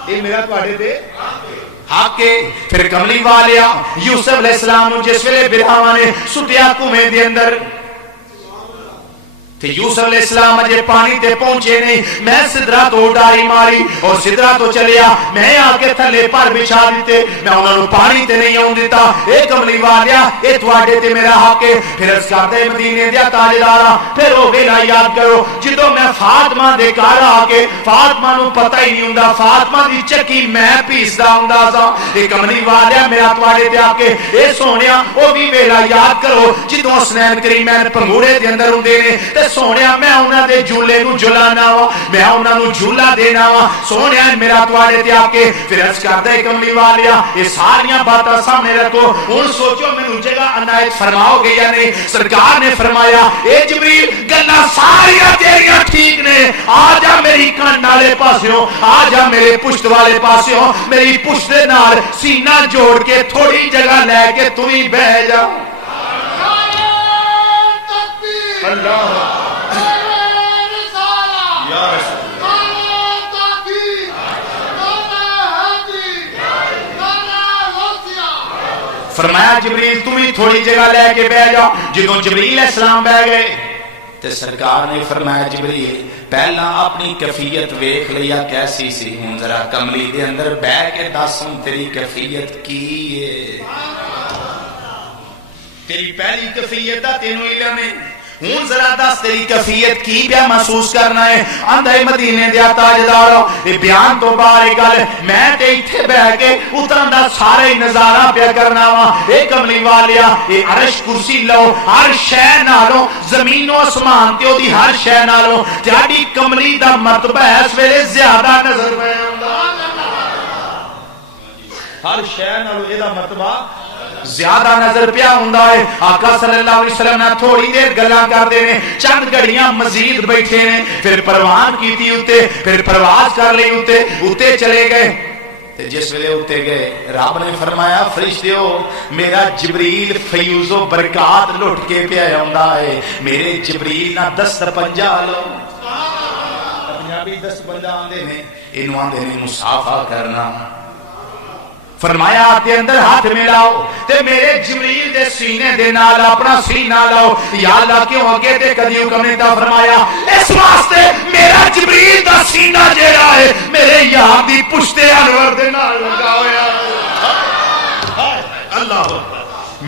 اے میرا تواڈے تے حق ہے. پھر کملی والیا یوسف علیہ السلام نو جس ویلے براہواں نے سٹیا کنویں دے اندر تے یوسف علیہ السلام اجے پانی تے پہنچے نہیں میں سدرا تو ڈاری ماری اور سدرا تو چلیا میں آ کے تھلے پر بچھا دیتے میں انہاں نو پانی تے نہیں آون دیتا. اے کملی والیا اے تواڈے تے میرا حق ہے. پھر اس کردے مدینے دے تاجدارا پھر او ویلا یاد کرو جدوں میں فاطمہ دے گھر آ کے فاطمہ نو پتہ ہی نہیں ہوندا فاطمہ دی چکی میں پیسدا ہوندا سا. اے کملی والیا میرا تواڈے تے آ کے اے سونیا او بھی ویلا یاد کرو جدوں حسنین کریمین پنگوڑے دے اندر ہوندے نے تے سونیا میں انہاں دے جھولے نو جھلانا وا میں انہاں نو جھولا دینا وا سونیا میرا تواڈے تے آ کے پھر عرض کردا کملی والیا یہ ساریاں باتاں سامنے رکھو ہن سوچو مینوں جگہ عنایت فرماؤ گے یا نہیں؟ سرکار نے فرمایا اے جبریل گلاں ساریاں تیریاں ٹھیک نے آ جا میری کان والے پاسوں آ جا میرے پشت والے پاسوں میری پشت دے نال سینہ جوڑ کے تھوڑی جگہ لے کے تو ہی بیٹھ جا. اللہ فرمایا جبریل تم ہی تھوڑی جگہ لے کے بیٹھ جاؤ. جدوں جبریل علیہ السلام بیٹھ گئے تے سرکار نے فرمایا جبریل پہلا اپنی کیفیت ویکھ لیا کیسی سی ہن ذرا کملی دے اندر بیٹھ کے دس ہن تیری کیفیت کی ہے. تیری پہلی کیفیت دا تینوں علم ہے ہوں ذرا دس تیری کیفیت کی پیا محسوس کرنا ہے. آندا مدینے دے تاجدارو اے بیان تو باہر گل میں تے ایتھے بیٹھ کے اترن دا سارے نظارہ پیا کرنا وا. اے کملی والیا اے عرش کرسی لو ہر شے نالوں زمین و آسمان تے اودی ہر شے نالوں تہاڈی کملی دا مرتبہ اس ویلے زیادہ نظر پہ آندا. ہر شے نالوں اے دا مرتبہ زیادہ نظر پیا ہوندا ہے. آقا صلی اللہ علیہ وسلم نے تھوڑی دیر گلاں کردے نے چند گھڑیاں مزید بیٹھے نے پھر پروان کیتی اُتے پھر پرواز کر لئی اُتے چلے گئے تے جس ویلے اُتے گئے رب نے فرمایا فرشتیو میرا جبریل فیوز و برکات لٹ کے پیا ہوندا ہے میرے جبریل نہ دست پنجا لو. پنجابی دست پنجا آندے نے اینو آندے نے مصافحہ کرنا. فرمایا آتے اندر ہاتھ ملاؤ تے میرے جبریل دے سینے دے نال اپنا سینہ لاؤ. یا اللہ کیوں اگے تے کدی حکم نہیں تا فرمایا اس واسطے میرا جبریل دا سینہ جیڑا ہے میرے یار دی پشت انور دے نال لگا ہویا ہے. اللہ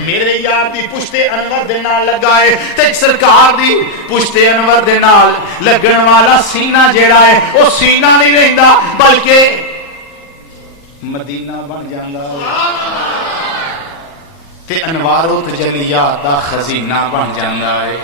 میرے یار دی پشت انور دے نال لگا ہے تے سرکار دی پشت انور دے نال لگن والا سینہ جیڑا ہے او سینہ نہیں رہندا بلکہ مدینہ بن جاندا تے انوار و تجلیات دا خزینہ بن جاندا ہے.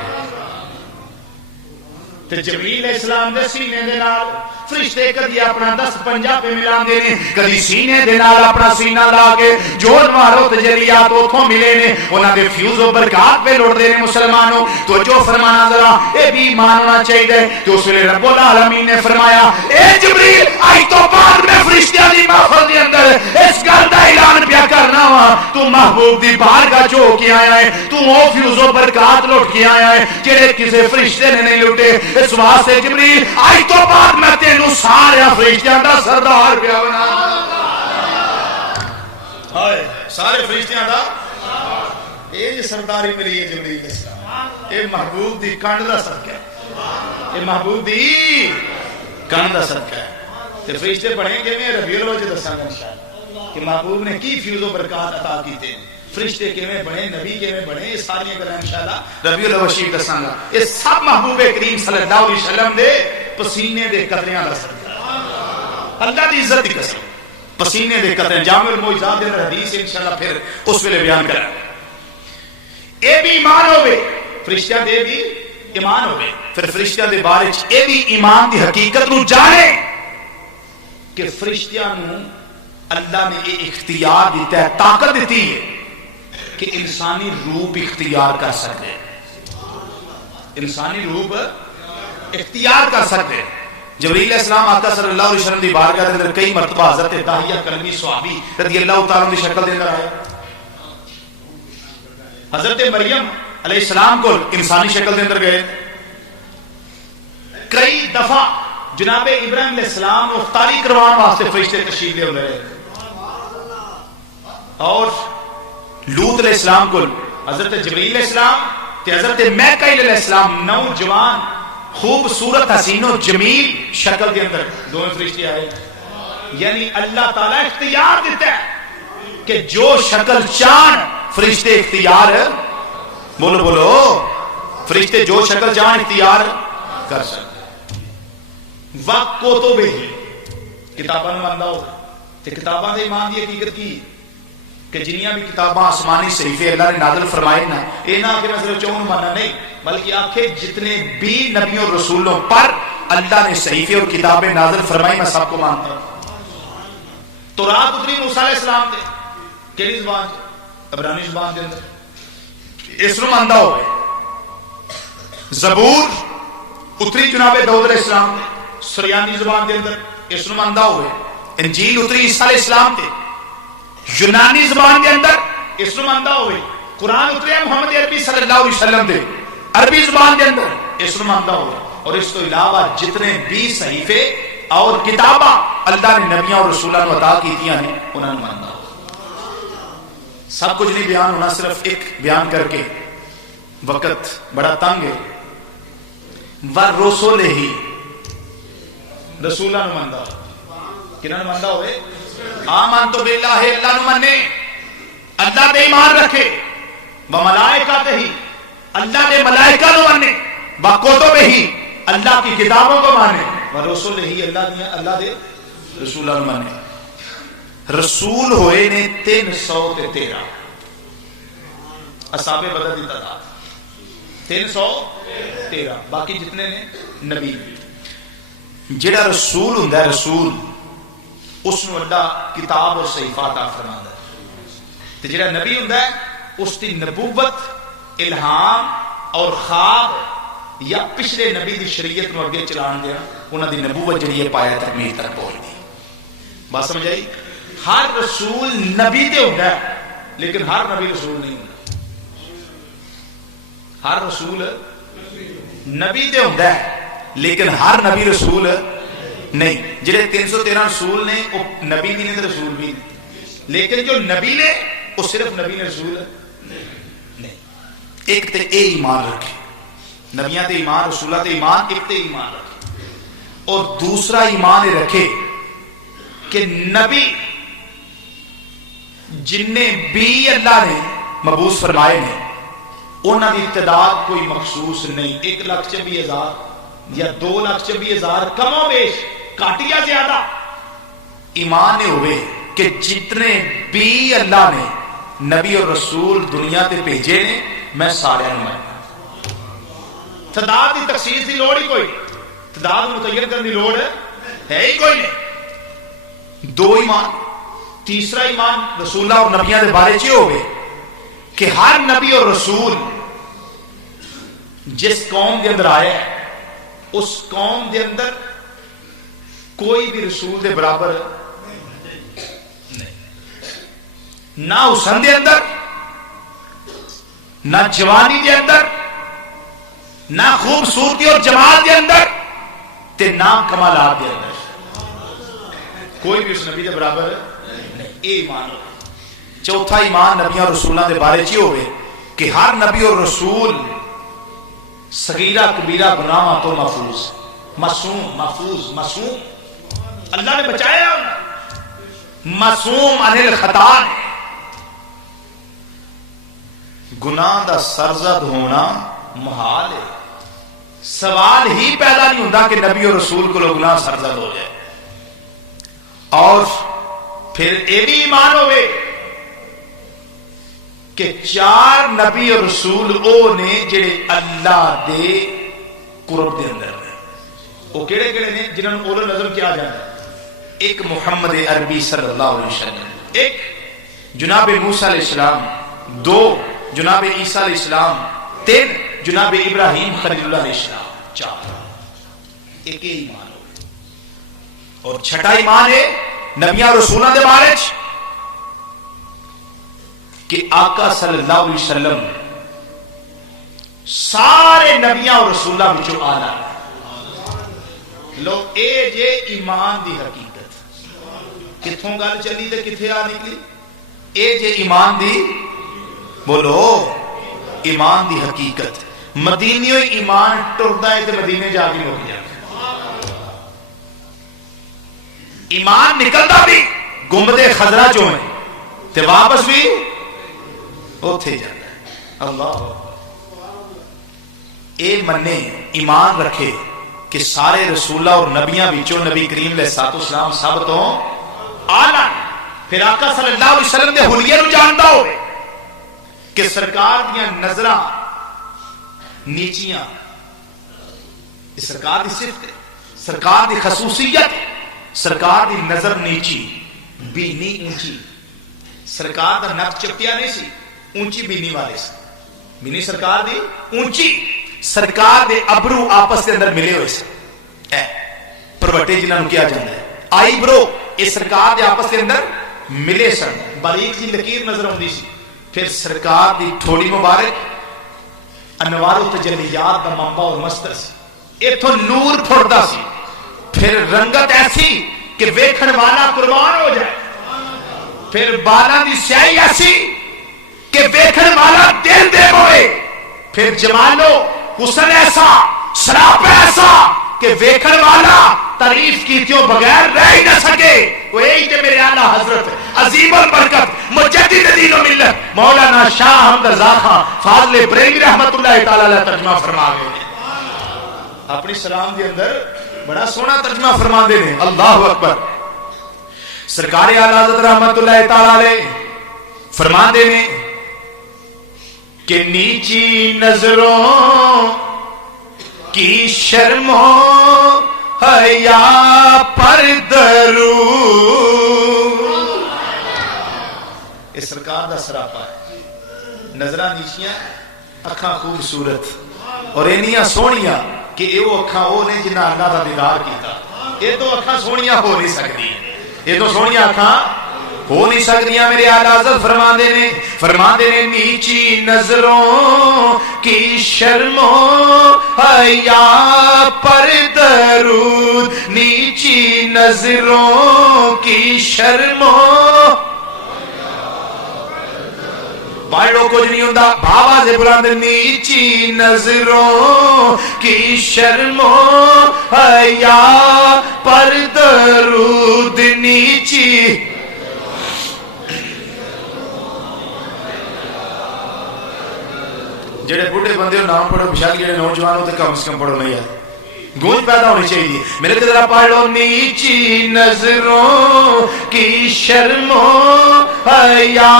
تے جبریل علیہ السلام دے سینے دے نال فرشتے کدی اپنا دست پنجا پہ ملاندے نے کدی سینے دے نال اپنا سینہ لا کے جو انوار و تجلیات اوتھوں ملے نے انہاں دے فیوز و برکات پہ لوٹ دے نے. مسلمانوں تو جو فرمانا ذرا اے بھی ایمان ہونا چاہیے. تو اس لیے رب العالمین نے فرمایا اے جبریل آج تو بعد میں فرشتیاں دی محفل دے اندر اس گل دا اعلان پیا کرنا وا تو محبوب دی بارگاہ جو کے آیا ہے تو او فیوز و برکات لوٹ کے آیا ہے جڑے کسے فرشتے نے نہیں لوٹے. اس واسطے جبریل آج تو بعد میں تینوں سارے فرشتیاں دا سردار پیا بنا. ہائے سارے فرشتیاں دا اے جی سرداری ملی ہے جبریل السلام. اے محبوب دی کنڈ دا صدقہ ہے. اے محبوب دی کنڈ دا صدقہ ہے. تے فرشتے بڑے کیویں ربیع الاول وچ دساں گا انشاءاللہ کہ محبوب نے کی فیوز و برکات عطا کیتے فرشتے کیویں بنے نبی کیویں بنے یہ ساری گلاں انشاءاللہ ربیع الاول شریف دساں گا یہ سب محبوب کریم صلی اللہ علیہ وسلم دے پسینے دے قطریاں دا صدقہ اللہ دی عزت دی قسم پسینے دے قطرے جامع المعجزات دے حدیث انشاءاللہ پھر اس ویلے بیان کریں اے بھی ایمان ہوئے فرشتیاں دے بھی ایمان ہوئے پھر فرشتیاں دے بارے اے بھی ایمان دی حقیقت نو جانے کہ فرشتیاں نو اللہ نے یہ اختیار دیتا ہے طاقت دیتی ہے کہ انسانی روح اختیار کر سکتے انسانی روح اختیار کر سکتے جبریل علیہ السلام آقا صلی اللہ علیہ وسلم دی بارگاہ دے اندر کئی مرتبہ حضرت داہیہ کلمی صحابی رضی اللہ تعالیٰ دی شکل دے اندر آیا حضرت مریم علیہ السلام کو انسانی شکل دے اندر گئے کئی دفعہ جناب ابراہیم علیہ السلام افطاری کروان واسطے فرشتے تشریف لے ہوئے اور لوط علیہ السلام کو حضرت جبریل علیہ السلام تے حضرت میکائیل علیہ السلام نوجوان خوبصورت حسین و جمیل شکل کے اندر دونوں فرشتے آئے یعنی اللہ تعالیٰ اختیار دیتا ہے کہ جو شکل چاند فرشتے اختیار بولو بولو فرشتے جو شکل چاند اختیار کر سکتے وقت کو تو بھی کتاباں ماندا ہو تے کتاباں دے ایمان دی حقیقت کی کہ جنیاں بھی کتاباں آسمانی صحیفے اللہ نے نازل فرمائے نا اے نہ کہ میں صرف چون ماننا نہیں بلکہ آخر جتنے بھی نبیوں اور رسولوں پر اللہ نے صحیفے اور کتابیں نازل فرمائی میں سب کو مانتا ہوں تو رات اتری موسیٰ علیہ السلام تھے کیلی زبان عبرانی زبان دے اندر اس نو ماندا ہو زبور اتری جناب داؤد علیہ السلام تھے سریانی زبان دے اندر اس نو ماندا ہوئے انجیل اتری عیسیٰ علیہ السلام تھے یونانی زبان دے اندر اس نو ماندا ہوئے قرآن اتریا محمد عربی صلی اللہ علیہ وسلم دے عربی زبان دے اندر اس نو ماندا ہوئے اور اس تو علاوہ جتنے بھی صحیفے اور کتاباں اللہ نے نبیوں اور رسولوں کو عطا کیتیاں ہیں انہاں نو ماندا سب کچھ نہیں بیان ہونا صرف ایک بیان کر کے وقت بڑا تنگ ہے ورسول ہی رسولہ نو ماندا کنہاں نو ماندا ہوئے آمن تو باللہ اللہ نو منے اللہ دے ایمان رکھے وملائکہ ہی اللہ دے ملائکہ نو منے باکتب ہی اللہ کی کتابوں کو مانے ورسول ہی اللہ دے رسولہ نو منے رسول ہوئے نے 313 اصحاب بدر دی تعداد 313 باقی جتنے نے نبی جڑا رسول ہوندا ہے رسول اس نو اللہ کتاب اور صحیفہ عطا فرماندا ہے تے جڑا نبی ہوندا ہے اس دی نبوت الہام اور خواب یا پچھلے نبی دی شریعت نو اگے چلان دیا انہاں دی نبوت جڑی ہے پایا تکمیل تک پہنچ دی بات سمجھ آئی ہر رسول نبی تے ہوندا ہے لیکن ہر نبی رسول نہیں ہوندا ہر رسول نبی تے ہوندا ہے لیکن ہر نبی رسول نہیں جڑے 313 رسول نے وہ نبی بھی نہیں رسول بھی نہیں لیکن جو نبی نے وہ صرف نبی نے رسول نہیں ایک تے اے ایمان رکھے نبیاں تے ایمان رسولہ تے ایمان ایک تے ایمان رکھے اور دوسرا ایمان رکھے کہ نبی جننے بھی اللہ نے مبعوث فرمائے نے انہاں دی تعداد کوئی مخصوص نہیں 1,26,000 یا 2,26,000 کم و بیش کٹ یا زیادہ ایمان نے ہوئے کہ جتنے بھی اللہ نے نبی اور رسول دنیا تے بھیجے نے میں سارے میں تعداد کی تخصیص کی لوڑ ہی کوئی تعداد متعین کرنے کی لوڑ ہے ہی کوئی نہیں دو ایمان تیسرا ایمان رسولہ اور نبیوں کے بارے چ ہوئے کہ ہر نبی اور رسول جس قوم کے اندر آیا ہے اس قوم کے اندر کوئی بھی رسول دے برابر نہیں نہ حسن دے اندر نہ جوانی دے اندر نہ خوبصورتی اور جمال دے اندر تے نہ کمالات دے اندر کوئی بھی اس نبی دے برابر نہیں اے ایمان ہو چوتھا ایمان نبیوں اور رسولوں دے بارے چ ہوئے کہ ہر نبی اور رسول صغیرہ کبیرہ گناہاں تو محفوظ معصوم محفوظ معصوم اللہ نے بچایا معصوم عن الخطا ہے. گناہ دا سرزد ہونا محال ہے. سوال ہی پیدا نہیں ہوتا کہ نبی اور رسول کو گناہ سرزد ہو جائے. اور پھر یہ بھی ایمان ہوئے کہ 4 نبی اور رسول او نے جڑے اللہ دے قرب دے اندر ہیں. وہ کیڑے کیڑے نے جنہوں نے اول نظر کیا جاتا ہے؟ ایک محمد عربی صلی اللہ علیہ وسلم، ایک جناب موسیٰ علیہ السلام، 2 جناب عیسیٰ علیہ السلام، 3 جناب ابراہیم خلیل اللہ علیہ السلام، 4 ایک ہی ایمان ہو. اور چھٹا ایمان ہے نبیاں اور رسولوں دے بارے کہ آقا صلی اللہ علیہ وسلم سارے نبیاں اور رسولوں وچوں اعلیٰ لوگ. اے جے ایمان دی حقیقت کتھوں گل چلی تے کتھے آ نکلی؟ اے جے ایمان دی، بولو ایمان دی حقیقت. مدینیوں ایمان ٹردا ہے تے مدینے جا کے مک جائے. ایمان نکلتا بھی گنبد خضرا چوں ہے تے واپس بھی اوتھے جاتا ہے. اللہ اے منے ایمان رکھے کہ سارے رسولہ اور نبیاں وچوں نبی کریم علیہ الصلوۃ والسلام سب تو اعلیٰ. پھر آقا صلی اللہ علیہ وسلم دے حلیے نو جاندا ہوئے کہ سرکار دیاں نظراں نیچیاں، سرکار دی صفت ہے، سرکار دی خصوصیت، سرکار دی نظر نیچی، بینی اونچی. سرکار دا نک چپٹیا نہیں سی، اونچی بینی والے سی. بینی سرکار دی اونچی، سرکار دے ابرو آپس کے اندر ملے ہوئے سے پروٹے جنہوں کیا جاتا ہے آئی برو. یہ سرکار دے آپس کے اندر ملے سن، باریک سی لکیر نظر آتی سی. پھر سرکار دی تھوڑی مبارک انوار و تجلیات دا منبع اور مصدر سی، ایتھوں نور پھڑدا سی. پھر رنگت ایسی کہ ویکھن والا قربان ہو جائے. پھر بالاں دی سیاہی ایسی کہ ویکھن والا دل دے ہوئے. پھر جمالو حسن ایسا، شراب ایسا کہ ویکھن والا تعریف کیتیوں بغیر رہ ہی نہ سکے. وہ یہی تے میرے اعلیٰ حضرت عظیم البرکت مجدد دین و ملت مولانا شاہ احمد رضا خان فاضل بریلوی رحمت اللہ تعالی علیہ ترجمہ فرما گئے ہیں. اپنی سلام دے اندر بڑا سونا ترجمہ فرما دے ہیں. اللہ اکبر. سرکار اعلیٰ حضرت رحمت اللہ تعالی علیہ فرما دے ہیں کہ نیچی نظروں کی شرم و حیا پر درود. یہ سرکار دا سراپا ہے. نظرہ نیچیاں، اکھاں خوبصورت اور اینیاں سونیاں کہ یہ وہ اکھاں وہ نے جنہاں اللہ دا دیدار کیتا. یہ تو اکھاں سونیاں ہو نہیں سکتی، یہ تو سونیاں اکھاں ہو نہیں سکتیاں. میرے اعلیٰ حضرت فرما دے نے نیچی نظروں کی شرم و حیا پر درود. نیچی نظروں کی شرم و پڑھو کچھ نہیں ہوتا بابا سے بلند. نیچی نظروں کی شرم و حیا پر درود. نیچی جڑے بوڑھے بندے ہو نام پڑھو، بشال جڑے نوجوان ہوتے کم سے کم پڑھو. نہیں ہے گونج پیدا ہونی چاہیے. میرے تے ذرا پڑھ لو. نیچی نظروں کی شرم و حیا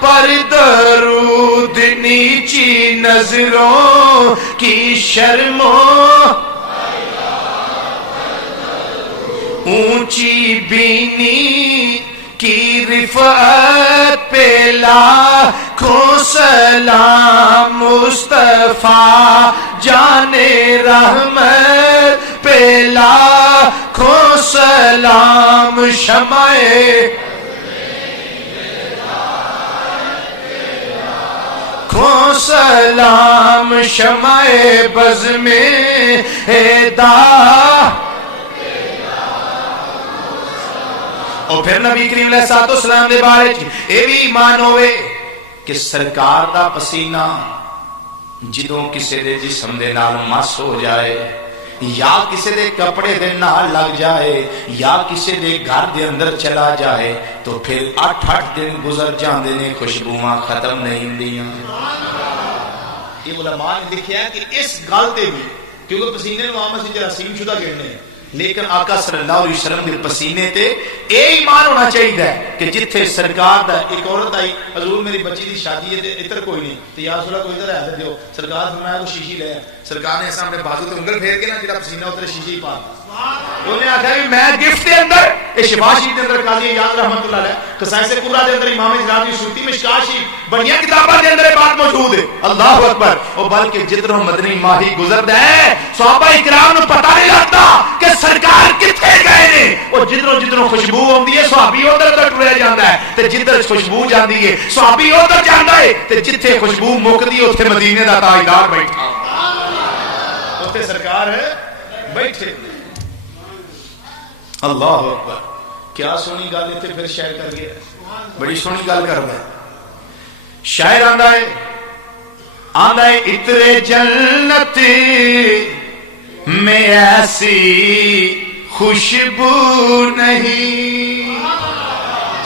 پر درود. نیچی نظروں کی شرم و اونچی بینی کی رفعت پہ لاکھوں سلام. مصطفیٰ جان رحمت پہ لاکھوں سلام. شمع لاکھوں سلام. شمع بز میں ہدایت. اور پھر نبی کریم علیہ الصلوۃ والسلام دے بارے اے بھی ایمان ہوئے کہ سرکار دا پسینہ جدوں کسے دے جسم دے نال مس ہو جائے یا کسی دے کپڑے دے نال لگ جائے یا کسی دے گھر دے اندر چلا جائے تو پھر 8 دن گزر جاندے نے خوشبوواں ختم نہیں ہوندیاں. یہ علماء نے لکھا ہے کہ اس گل تے بھی کیونکہ پسینے نو عام سے جراثیم شدہ گھڑنے ہیں لیکن آقا صلی اللہ علیہ وسلم کے پسینے تے اے ایمان ہونا چاہیے کہ جتھے سرکار دا ایک عورت آئی حضور میری بچی دی شادی ہے تے اتر کوئی نہیں تے یا رسول اللہ کوئی ادھر ہے دیو سرکار فرمایا وہ شیشی لے سرکار نے سامنے بازو تے انگل پھیر کے نا جڑا پسینہ اترے شیشی پا انہیں آخیا کہ میں گفٹ دے اندر یہ شفا شریف دے اندر قاضی یاد رحمت اللہ علیہ قصائص قرہ دے اندر امام جنابی سوتی مشکات شریف بڑیاں کتاباں دے اندر بات موجود ہے. اللہ اکبر. اور بلکہ جدروں مدنی ماہی گزردا ہے صحابہ کرام نو پتہ نہیں لگتا کہ سرکار کتھے گئے نے. اور جدروں خوشبو ہوندی ہے صحابی ادھر ادھر ٹریا جاندا ہے تے جدھر خوشبو جاندی ہے صحابی ادھر جاندا ہے تے جتھے خوشبو مکدی ہے اوتھے مدینے دا تاجدار بیٹھا اوتھے سرکار بیٹھے. اللہ اکبر. کیا سونی گل اتنے پھر شاعر کر گیا بڑی سونی گل کر رہا ہے. شاعر آندا ہے اترے جنت میں ایسی خوشبو نہیں.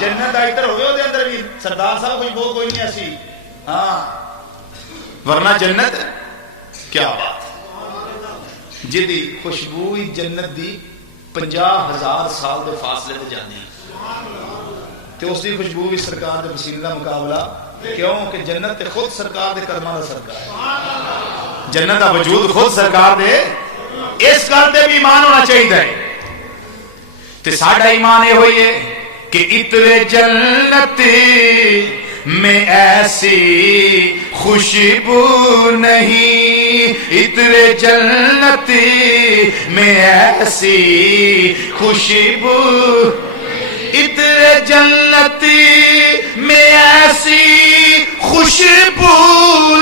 جنت اتر ہوئے ہوتے اندر بھی سردار صاحب خوشبو کوئی نہیں ایسی ہاں ورنہ جنت کیا بات جدی خوشبو جنت دی 50,000 سال دے فاصلے تے جاندی تے اس دی خوشبو بھی سرکار دے پسینے دا مقابلہ کیوں کہ جنت تے خود سرکار دے کرماں دا صدقہ ہے. جنت دا وجود خود سرکار دے اس گل تے بھی ایمان ہونا چاہیے تے ساڈا ایمان یہ ہوئی ہے کہ اترے جنت میں ایسی خوشبو نہیں اترے جنت میں ایسی خوشبو اترے جنت میں ایسی خوشبو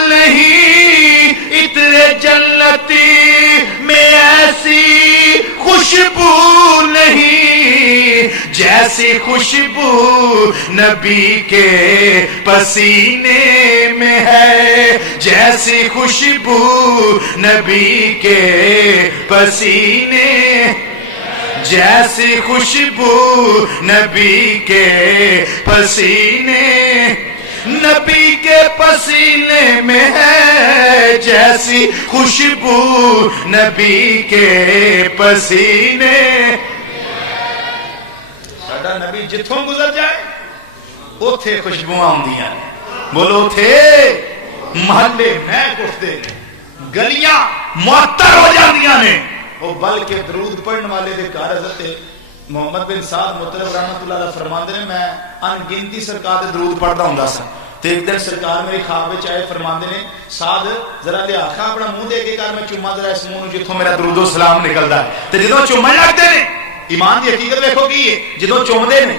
نہیں اترے جنت میں ایسی خوشبو نہیں جیسی خوشبو نبی کے پسینے میں ہے جیسی خوشبو نبی کے پسینے جیسی خوشبو نبی کے پسینے نبی کے پسینے میں ہے جیسی خوشبو نبی کے پسینے. ساڈا نبی جتھوں گزر جائے اوتھے خوشبوواں ہوندیاں بولو تھے محلے محک اٹھدے گلیاں معطر ہو جاندیاں نے. وہ بلکہ درود پڑھن والے دے گھر حضرت محمد بن سعد مطلب رحمت اللہ علیہ فرماندے نے میں ان گنتی سرکار دے درود پڑھدا ہوندا سا تے ایک دن سرکار میری خواب وچ آئے فرماندے نے سعد ذرا لیا کھا اپنا منہ دے کے کر میں چوما ذرا اس منہ نو جتھوں میرا درود و سلام نکلدا ہے تے جدوں چومن لگدے نے ایمان دی حقیقت دیکھو کی ہے جدوں چومدے نے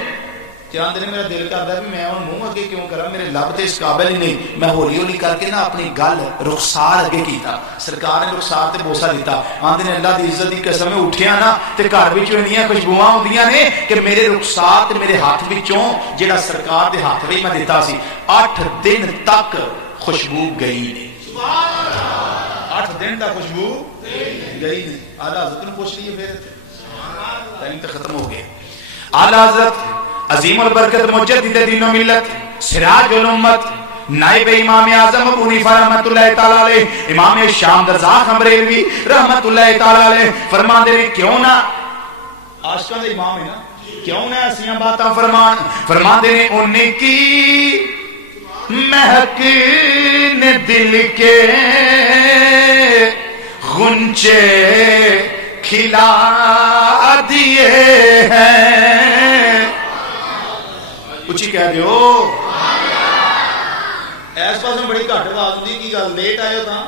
چاندے نے میرا دل کردا ہے میں ہن منہ اگے کیوں کراں میرے لب تے اس قابل ہی نہیں میں ہولی ہولی کر کے نا اپنی گل رخسار اگے کیتا سرکار نے رخسار تے بوسا دیتا آندے نے اللہ دی عزت دی قسم میں اٹھیا نا تے گھر وچ انیاں خوشبوواں ہوندیاں نے کہ میرے رخسار تے میرے ہاتھ وچوں جڑا سرکار دے ہاتھ وچ میں دیتا سی 8 دن تک خوشبو گئی نہیں. سبحان اللہ. 8 دن تک خوشبو گئی نہیں. اعلی حضرت نے پوچھ لیے پھر ٹائم تے ختم ہو گیا. اعلی حضرت عظیم البرکت مجدد دین و ملت سراج الامت نائب امام اعظم ابو حنیفہ رحمۃ اللہ تعالی علیہ امام شام رضا بریلوی رحمۃ اللہ تعالی علیہ فرماندے نے کیوں نہ عاشقاں دے امام ہے نا کیوں نہ ایسیاں باتاں فرماندے نے ان کی مہک نے دل کے غنچے کھلا دیے ہیں. اچھی کہہ دیو ایس پاس میں بڑی گھٹ آواز ہوندی کی گل لیٹ آئے ہو تاں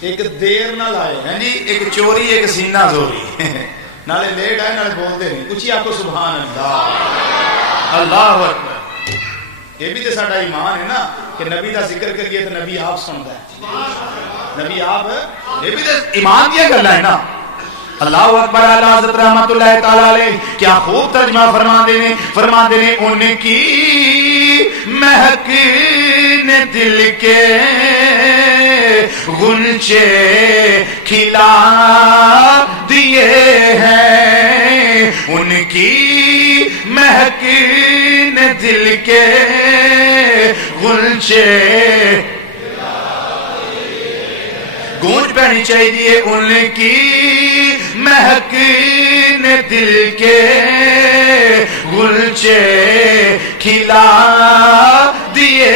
ایک دیر نہ لائے ہیں جی ایک چوری ایک سینہ زوری نالے لیٹ آئے نالے بولتے نہیں. اچھی آپ کو سبحان اللہ. اللہ اکبر. یہ بھی تو ساڈا ایمان ہے نا کہ نبی دا ذکر کریے تو نبی آپ سنتا ہے نبی آپ یہ بھی تو ایمان دیا گلا ہے نا. اللہ اکبر اعلی حضرت رحمت اللہ تعالی علیہ کیا خوب ترجمہ فرما دے نے ان کی مہک نے دل کے غنچے کھلا دیے ہیں، ان کی مہک نے دل کے غنچے گونج پہنی چاہیے، ان کی مہک نے دل کے غنچے کھلا دیے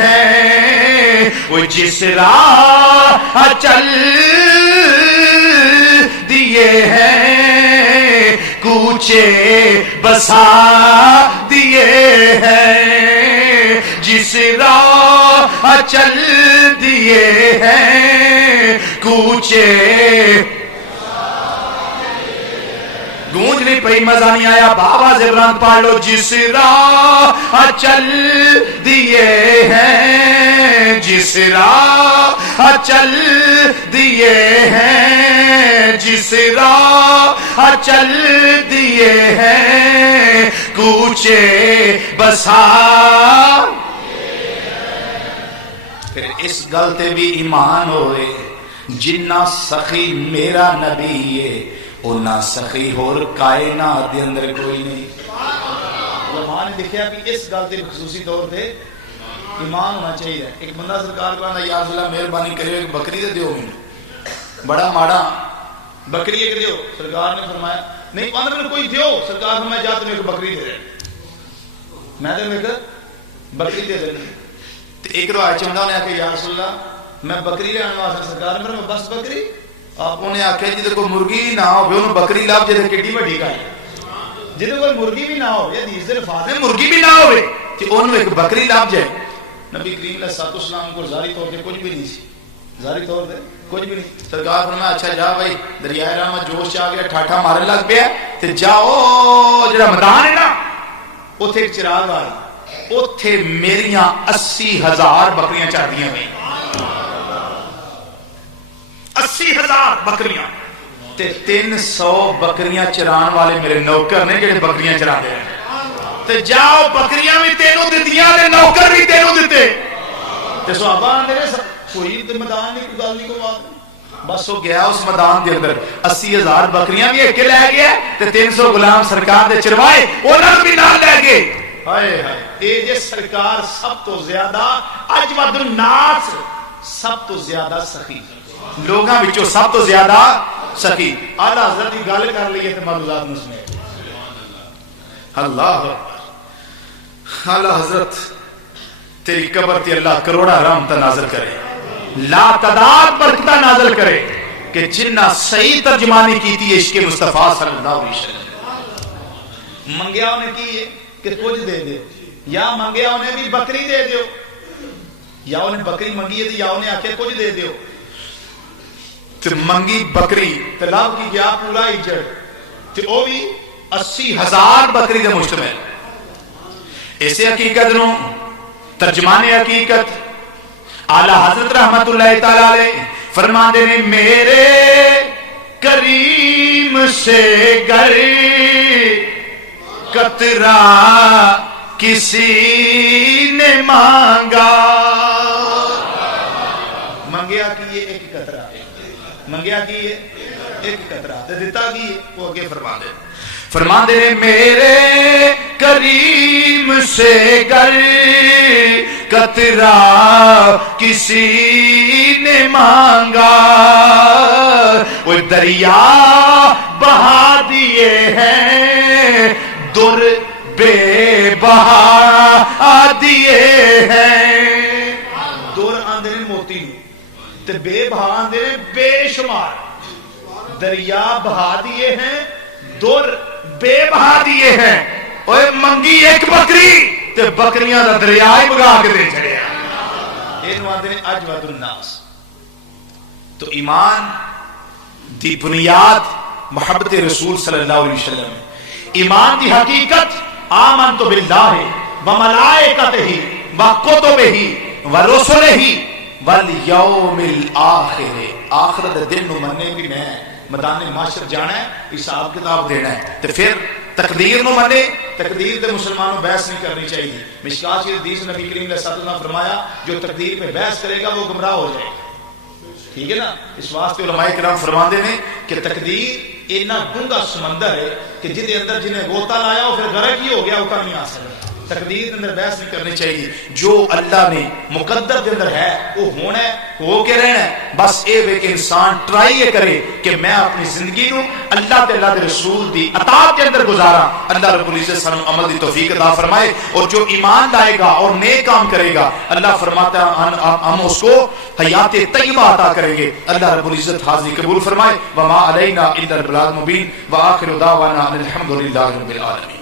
ہیں، وہ جس راہ چل دیے ہیں کوچے بسا دیے ہیں، جس راہ چل دیے ہیں کوچے گونج نہیں پئی، مزہ نہیں آیا، بابا زبران پڑھ لو، جس راہ چل دیے ہیں، جس راہ چل دیے ہیں، جس راہ چل دیے ہیں کوچے بسا۔ پھر اس گل تے بھی ایمان ہوئے، جنہ سخی میرا نبی ہے اونا سخی اور کائنات دے اندر کوئی نہیں۔ علماء نے دیکھا کہ اس گل تے خصوصی طور تے ایمان ہونا چاہیے۔ ایک بندہ سرکار کو آنا، یا رسول اللہ مہربانی کریو ایک بکری دے دیو مجھے، بڑا ماڑا بکری ایک دیو۔ سرکار نے فرمایا نہیں اندر میں کوئی دیو، سرکار فرمایا جا تمہیں ایک بکری دے رہے، میں تمہیں ایک بکری دے رہے۔ ایک روایت چندہ نے آکے یا رسول اللہ میں بکری لینے واسطے، سرکار نے فرمایا بس بکری؟ آپ نے آکھے جدے کوئی مرغی نہ ہو انہوں بکری لاب جدے کیڑی بڑی گل، جدے کوئی مرغی بھی نہ ہو، یہ حدیث دے الفاظ میں مرغی بھی نہ ہوئے کہ انہوں ایک بکری لاب جائے۔ نبی کریم علیہ السلام کو ظاہری طور پہ کچھ بھی نہیں سی، ظاہری طور پہ کچھ بھی نہیں۔ سرکار فرمایا اچھا جا بھائی دریائے رحمت جوش آ گیا، ٹھاٹھا مارن لگ پیا، تے جاؤ جڑا میدان ہے نا اوتھے ایک چراغ آ اوتھے میریاں 80,000 بکریاں چاہدیاں گئیں، 80,000 بکریاں، تے 300 بکریاں چران والے میرے نوکر نے جڑے بکریاں چرا دے ہیں، تے جاؤ بکریاں بھی تینوں دتیاں تے نوکر بھی تینوں دتے، تے صحابہ آندے نے کوئی تے میدان نہیں، کوئی گل نہیں، کوئی بات نہیں، بس وہ گیا اس میدان دے اندر 80,000 بکریاں بھی ایک لے گیا تے 300 غلام سرکار دے چروائے انہاں بھی نال لے گئے۔ ہائے ہائے اے جے سرکار سب تو زیادہ اجود الناس، سب تو زیادہ سخی لوگاں وچوں سب تو زیادہ سخی۔ اعلی حضرت کی گل کر لئیے تے معلومات مسلم اللہ اعلی حضرت تیری قبر تے اللہ کروڑا رحمت نازل کرے، لا تعداد برکتہ نازل کرے کہ جنہ صحیح ترجمانی کی تھی عشق مصطفیٰ صلی اللہ علیہ وسلم۔ منگیا انہیں کی ہے کہ کچھ دے دے، یا منگیا انہیں بھی بکری دے دیو، یا انہیں بکری منگی ہے یا انہیں آکھے کچھ دے دیو، تو منگی بکری طلب کی گیا پورا اجڑ، تو وہ بھی 80,000 بکری دے مشتمل۔ ایسے حقیقت نو ترجمان حقیقت اعلی حضرت رحمت اللہ تعالی علیہ فرما دے نے میرے کریم سے گر قطرہ کسی نے مانگا، منگیا کی یہ ایک قطرہ، منگیا کی یہ ایک قطرہ، دیتا کی وہ آگے فرما دے میرے کریم سے گر قطرہ کسی نے مانگا، وہ دریا بہا دیے ہیں در بے بہا دیے ہیں، در آندے موتی تے بے بہا آندے بے شمار، دریا بہا دیے ہیں در بے بہا دیے ہیں۔ اوے منگی ایک بکری تے بکریاں دا دریائے بگا کے دے چھڑیا، یہ نواندے نے اجود الناس۔ تو ایمان دی بنیاد محبت رسول صلی اللہ علیہ وسلم، ایمان دی حقیقت آمنت باللہ وملائکتہ وکتبہ ورسلہ والیوم الآخر، آخرت دن نو مننے بھی میں میدان معاشر جانا ہے، حساب کتاب دینا ہے، تو پھر تقدیر نو منے، تقدیر تے مسلمانوں بحث نہیں کرنی چاہیے۔ مشکات کی حدیث نبی کریم علیہ الصلوۃ والسلام فرمایا جو تقدیر پہ بحث کرے گا وہ گمراہ ہو جائے گا، ٹھیک ہے نا۔ اس واسطے علماء کرام فرماتے ہیں کہ تقدیر اتنا ڈونگا سمندر ہے کہ جن اندر جنہیں غوطہ لایا وہ پھر غرق ہی ہو گیا، اوپر نہیں آ سکتا۔ تقدیر کے اندر بحث نہیں کرنی چاہیے، جو اللہ نے مقدر کے اندر ہے وہ ہونا ہے، ہو کے رہنا ہے۔ بس اے وے کہ انسان ٹرائی یہ کرے کہ میں اپنی زندگی نو اللہ تے اللہ دے رسول دی اطاعت کے اندر گزارا۔ اللہ رب العزت سانو عمل دی توفیق عطا فرمائے، اور جو ایمان لائے گا اور نیک کام کرے گا اللہ فرماتا ہے ہم اس کو حیات طیبہ عطا کریں گے۔ اللہ رب العزت حاضری قبول فرمائے۔ وما علینا الا البلاغ المبین، وآخر دعوانا الحمد للہ رب العالمین۔